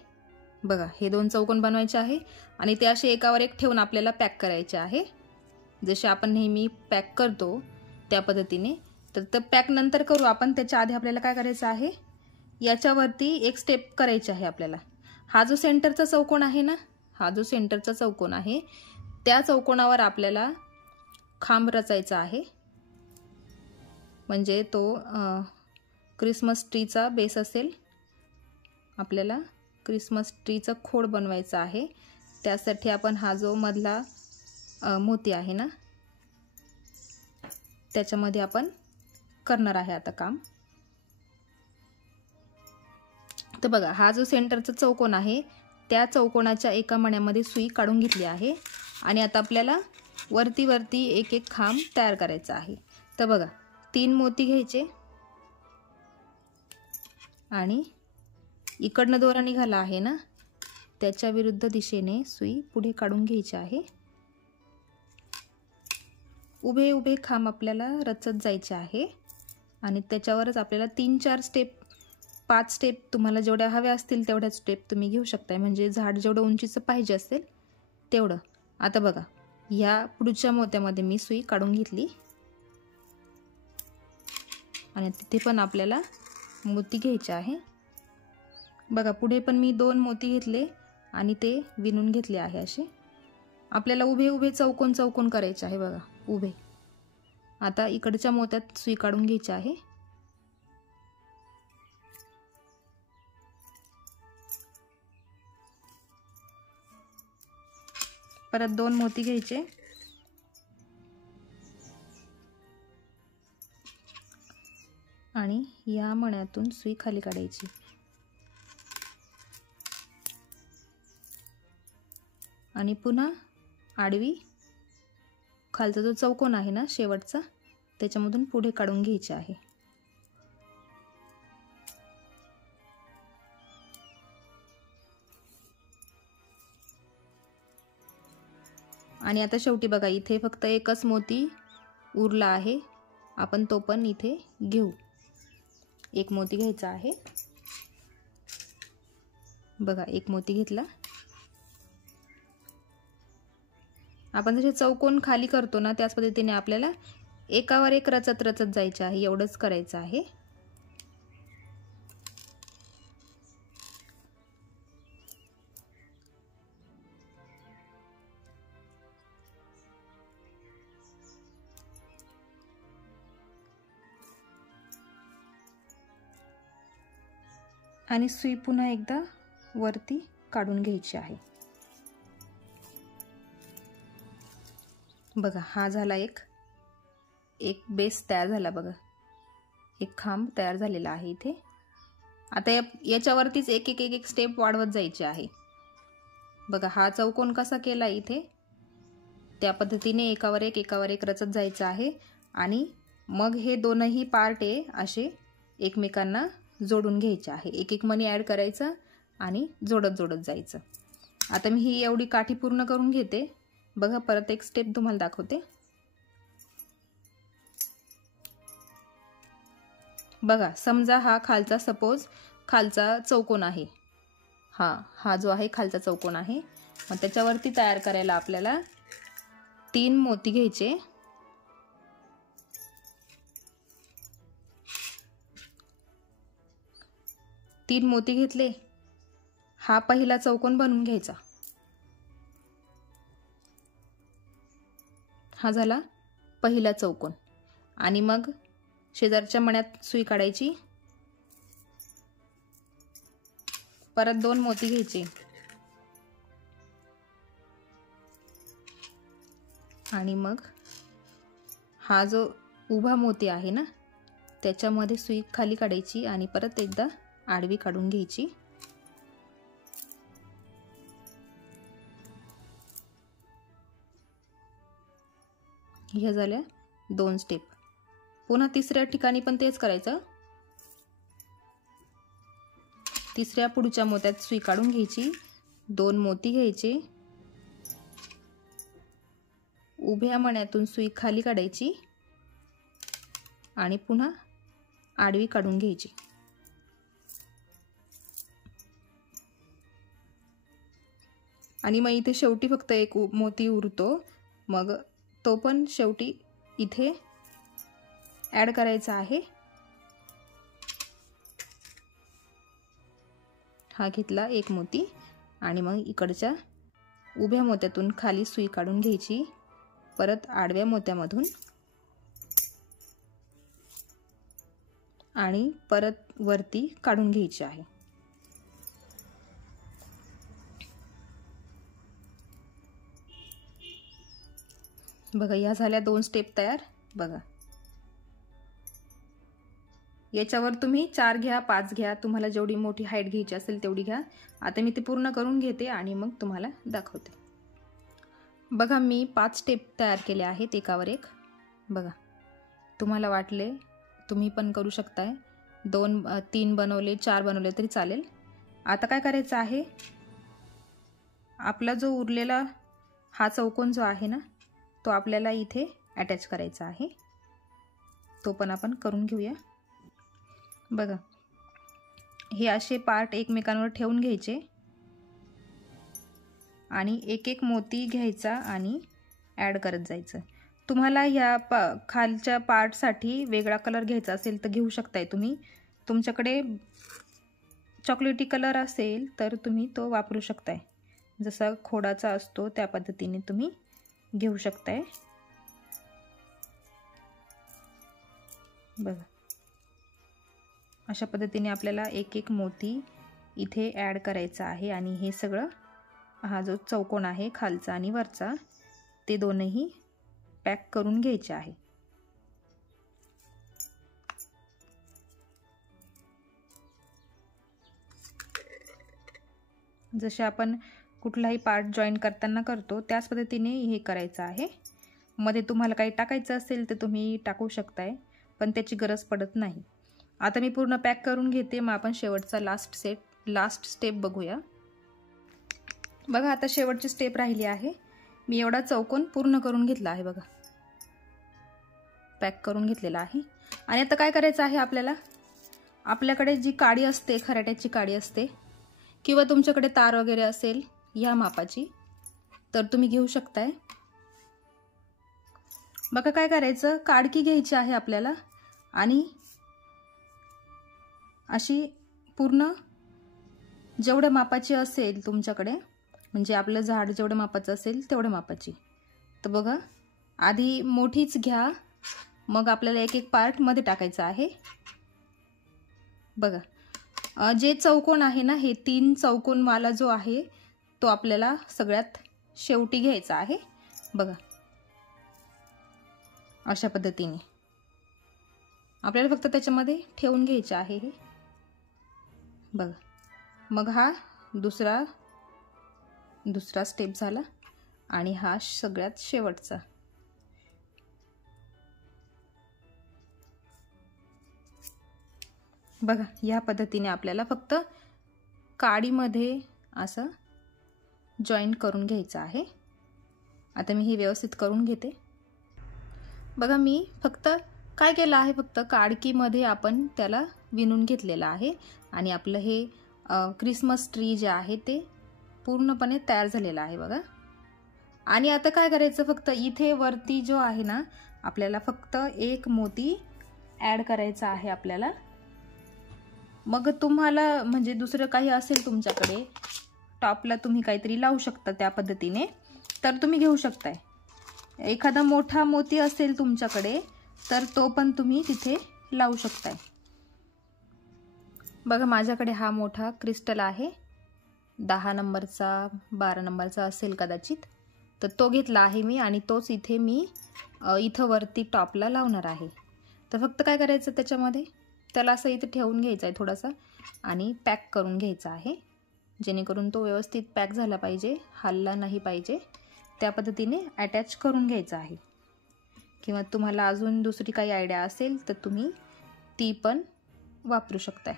बघा, हे 2 चौकोन बनवायचे आहे आणि ते असे एकावर एक ठेवून आपल्याला पॅक करायचे आहे. जसे आपण नेहमी पॅक करतो त्या पद्धतीने. तर पॅक नंतर करू आपण. त्याच्या आधी आपल्याला काय करायचं आहे, याच्यावरती एक स्टेप करायची आहे आपल्याला. हा जो सेंटरचा चौकोन आहे ना, हा जो सेंटरचा चौकोन आहे, त्या चौकोनावर आपल्याला खांब रचायचा आहे. म्हणजे तो क्रिसमस ट्रीचा बेस असेल. आपल्याला क्रिसमस ट्रीचा खोड बनवायचा आहे. त्यासाठी आपण हा जो मधला मोती आहे ना, त्याच्यामध्ये आपण करणार आहे आता काम. तर बघा, हा जो सेंटरचा चौकोन आहे, त्या चौकोनाच्या एका मण्यामध्ये सुई काढून घेतली आहे आणि आता आपल्याला वरती वरती एक एक खांब तयार करायचा आहे. तर बघा, 3 मोती घ्यायचे आणि इकडनं दोरा निघाला आहे ना, त्याच्या विरुद्ध दिशेने सुई पुढे काढून घ्यायची आहे. उभे उभे खांब आपल्याला रचत जायचे आहे आणि त्याच्यावरच आपल्याला 3-4 स्टेप, 5 स्टेप तुम्हाला जेवढ्या हव्या असतील तेवढ्या स्टेप तुम्ही घेऊ शकताय. म्हणजे झाड जेवढं उंचीचं पाहिजे असेल तेवढं. आता बघा, ह्या पुढच्या मोत्यामध्ये मी सुई काढून घेतली आणि तिथे पण आपल्याला मोती घ्यायचे आहे. बघा, पुढे पण मी 2 मोती घेतले आणि ते विणून घेतले आहे. असे आपल्याला उभे उभे चौकोन चौकोन करायचे आहे. बघा, उभे. आता इकडच्या मोत्यात सुई काढून घ्यायची आहे. परत 2 मोती घ्यायचे आणि या मण्यातून सुई खाली काढायची. आणि पुन्हा आडवी खालचा जो चौकोन आहे ना शेवटचा, त्याच्यामधून पुढे काढून घ्यायचे आहे. आणि आता शेवटी बघा, इथे फक्त एकच मोती उरला आहे. आपण तो पण इथे घेऊ. एक मोती घ्यायचा आहे. बघा, एक मोती घेतला. आपण जसे चौकोन खाली करतो ना, त्याच पद्धतीने आपल्याला एकावर एक रचत रचत जायचे आहे. एवढंच करायचं आहे. आणि सुई पुन्हा एकदा वरती काढून घ्यायची आहे. बघा, हा झाला एक बेस तयार झाला. बघा, एक खांब तयार झालेला आहे इथे. आता याच्यावरतीच एक एक एक एक स्टेप वाढवत जायची आहे. बघा, हा चौकोन कसा केला इथे, त्या पद्धतीने एकावर एक रचत जायचं आहे. आणि मग हे दोनही पार्ट आहे असे एकमेकांना जोडून घ्यायचे आहे. एक एक मणी ॲड करायचा आणि जोडत जोडत जायचं. आता मी ही एवढी काठी पूर्ण करून घेते. बघा, परत एक स्टेप तुम्हाला दाखवते. बघा, समजा हा खालचा, सपोज खालचा चौकोन आहे. हा जो आहे खालचा चौकोन आहे. मग त्याच्यावरती तयार करायला आपल्याला 3 मोती घ्यायचे. तीन मोती घेतले. हा पहिला चौकोन बनवून घ्यायचा. हा झाला पहिला चौकोन. आणि मग शेजारच्या मण्यात सुई काढायची. परत 2 मोती घ्यायचे आणि मग हा जो उभा मोती आहे ना, त्याच्यामध्ये सुई खाली काढायची आणि परत एकदा आडवी काढून घ्यायची. ह्या झाल्या 2 स्टेप. पुन्हा तिसऱ्या ठिकाणी पण तेच करायचं. तिसऱ्या पुढच्या मोत्यात सुई काढून घ्यायची, 2 मोती घ्यायचे, उभ्या मण्यातून सुई खाली काढायची आणि पुन्हा आडवी काढून घ्यायची. आणि मग इथे शेवटी फक्त एक मोती उरतो, मग तो पण शेवटी इथे ॲड करायचा आहे. हा घेतला एक मोती आणि मग इकडच्या उभ्या मोत्यातून खाली सुई काढून घ्यायची, परत आडव्या मोत्यामधून आणि परत वरती काढून घ्यायची आहे. बघा या झाल्या 2 स्टेप तयार. बघा याच्यावर तुम्ही 4 घ्या, 5 घ्या, तुम्हाला जेवढी मोठी हाईट घ्यायची असेल तेवढी घ्या. आता मी ते पूर्ण करून घेते आणि मग तुम्हाला दाखवते. बघा मी 5 स्टेप तयार केले आहेत एकावर एक. बघा तुम्हाला वाटले तुम्ही पण करू शकताय. 2 3 बनवले, 4 बनवले तरी चालेल. आता काय करायचं आहे, आपला जो उरलेला हा चौकोन जो आहे ना, तो आपल्याला इथे अटॅच करायचा आहे. तो पण आपण करून घेऊया. बघा हे असे पार्ट एकमेकांवर ठेवून घ्यायचे आणि एक एक मोती घ्यायचा आणि ॲड करत जायचं. तुम्हाला ह्या खालच्या पार्टसाठी वेगळा कलर घ्यायचा असेल तर घेऊ शकताय तुम्ही. तुमच्याकडे चॉकलेटी कलर असेल तर तुम्ही तो वापरू शकताय. जसा खोडाचा असतो त्या पद्धतीने तुम्ही घेऊ शकताय. बघा अशा पद्धतीने आपल्याला एक एक मोती इथे ॲड करायचा आहे आणि हे सगळं हा जो चौकोन आहे खालचा आणि वरचा ते दोनही पॅक करून घ्यायचे आहे. जसे आपण कुठलाही पार्ट जॉईन करताना करतो त्याच पद्धतीने हे करायचं आहे. मध्ये तुम्हाला काही टाकायचं असेल तर तुम्ही टाकू शकताय, पण त्याची गरज पडत नाही. आता मी पूर्ण पॅक करून घेते, मग आपण शेवटचा लास्ट स्टेप बघूया. बघा आता शेवटची स्टेप राहिली आहे. मी एवढा चौकोन पूर्ण करून घेतला आहे. बघा पॅक करून घेतलेला आहे. आणि आता काय करायचं आहे, आपल्याकडे जी काडी असते, खराट्याची काडी असते किंवा तुमच्याकडे तार वगैरे असेल या मापाची तर तुम्ही घेऊ शकताय. बघा काय करायचं, काडकी घ्यायची आहे आपल्याला आणि अशी पूर्ण जेवढ्या मापाची असेल तुमच्याकडे, म्हणजे आपलं झाड जेवढ्या मापाचं असेल तेवढ्या मापाची. तर बघा आधी मोठीच घ्या, मग आपल्याला एक एक पार्ट मध्ये टाकायचा आहे. बघा जे चौकोन आहे ना, हे 3 चौकोनवाला जो आहे तो आपल्याला सगळ्यात शेवटी घ्यायचा आहे. बघा अशा पद्धतीने आपल्याला फक्त त्याच्यामध्ये ठेवून घ्यायचे आहे हे. बघा मग हा दुसरा स्टेप झाला आणि हा सगळ्यात शेवटचा. बघा या पद्धतीने आपल्याला फक्त काडीमध्ये असं जॉईन करून घ्यायचं आहे. आता मी हे व्यवस्थित करून घेते. बघा मी फक्त काय केलं आहे, फक्त काडकीमध्ये आपण त्याला विणून घेतलेलं आहे आणि आपलं हे क्रिसमस ट्री जे आहे ते पूर्णपणे तयार झालेलं आहे. बघा आणि आता काय करायचं, फक्त इथे वरती जो आहे ना, आपल्याला फक्त एक मोती ॲड करायचा आहे आपल्याला. मग तुम्हाला म्हणजे दुसरं काही असेल तुमच्याकडे, टॉपला तुम्ही काहीतरी लावू शकता त्या पद्धतीने, तर तुम्ही घेऊ शकताय. एखादा मोठा मोती असेल तुमच्याकडे तर तो पण तुम्ही तिथे लावू शकताय. बघा माझ्याकडे हा मोठा क्रिस्टल आहे, 10 नंबरचा 12 नंबरचा असेल कदाचित, तर तो घेतला आहे मी आणि तोच इथे मी इथं वरती टॉपला लावणार आहे. तर फक्त काय करायचं, त्याच्यामध्ये त्याला असं इथे ठेवून घ्यायचं आहे थोडासा आणि पॅक करून घ्यायचा आहे, जेणेकरून तो व्यवस्थित पॅक झाला पाहिजे, हलला नाही पाहिजे, त्या पद्धतीने अटॅच करून घ्यायचा आहे. किंवा तुम्हाला अजून दुसरी काही आयडिया असेल तर तुम्ही ती पण वापरू शकताय।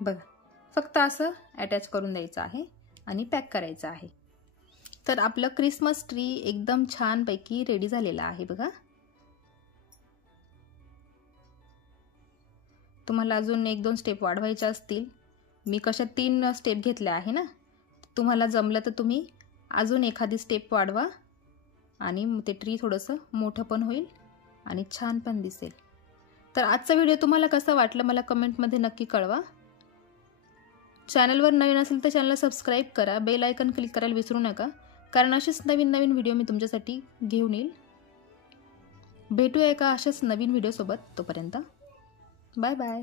बघा, फक्त असं अटॅच करून द्यायचं आहे आणि पॅक करायचं आहे। तर आपलं क्रिसमस ट्री एकदम छानपैकी रेडी झालेला आहे बघा। तुम्हाला अजून 1-2 स्टेप वाढवायच्या असतील, मी कशा 3 स्टेप घेतल्या आहे ना, तुम्हाला जमलं तर तुम्ही अजून एखादी स्टेप वाढवा आणि ते ट्री थोडंसं मोठं पण होईल आणि छान पण दिसेल। तर आजचा व्हिडिओ तुम्हाला कसा वाटला मला कमेंटमध्ये नक्की कळवा। चॅनलवर नवीन असेल तर चॅनलला सबस्क्राईब करा, बेल आयकॉन क्लिक करायला विसरू नका, कारण असेच नवीन व्हिडिओ मी तुमच्यासाठी घेऊन येईल। भेटूया एका अशाच नवीन व्हिडिओसोबत, तोपर्यंत बाय बाय।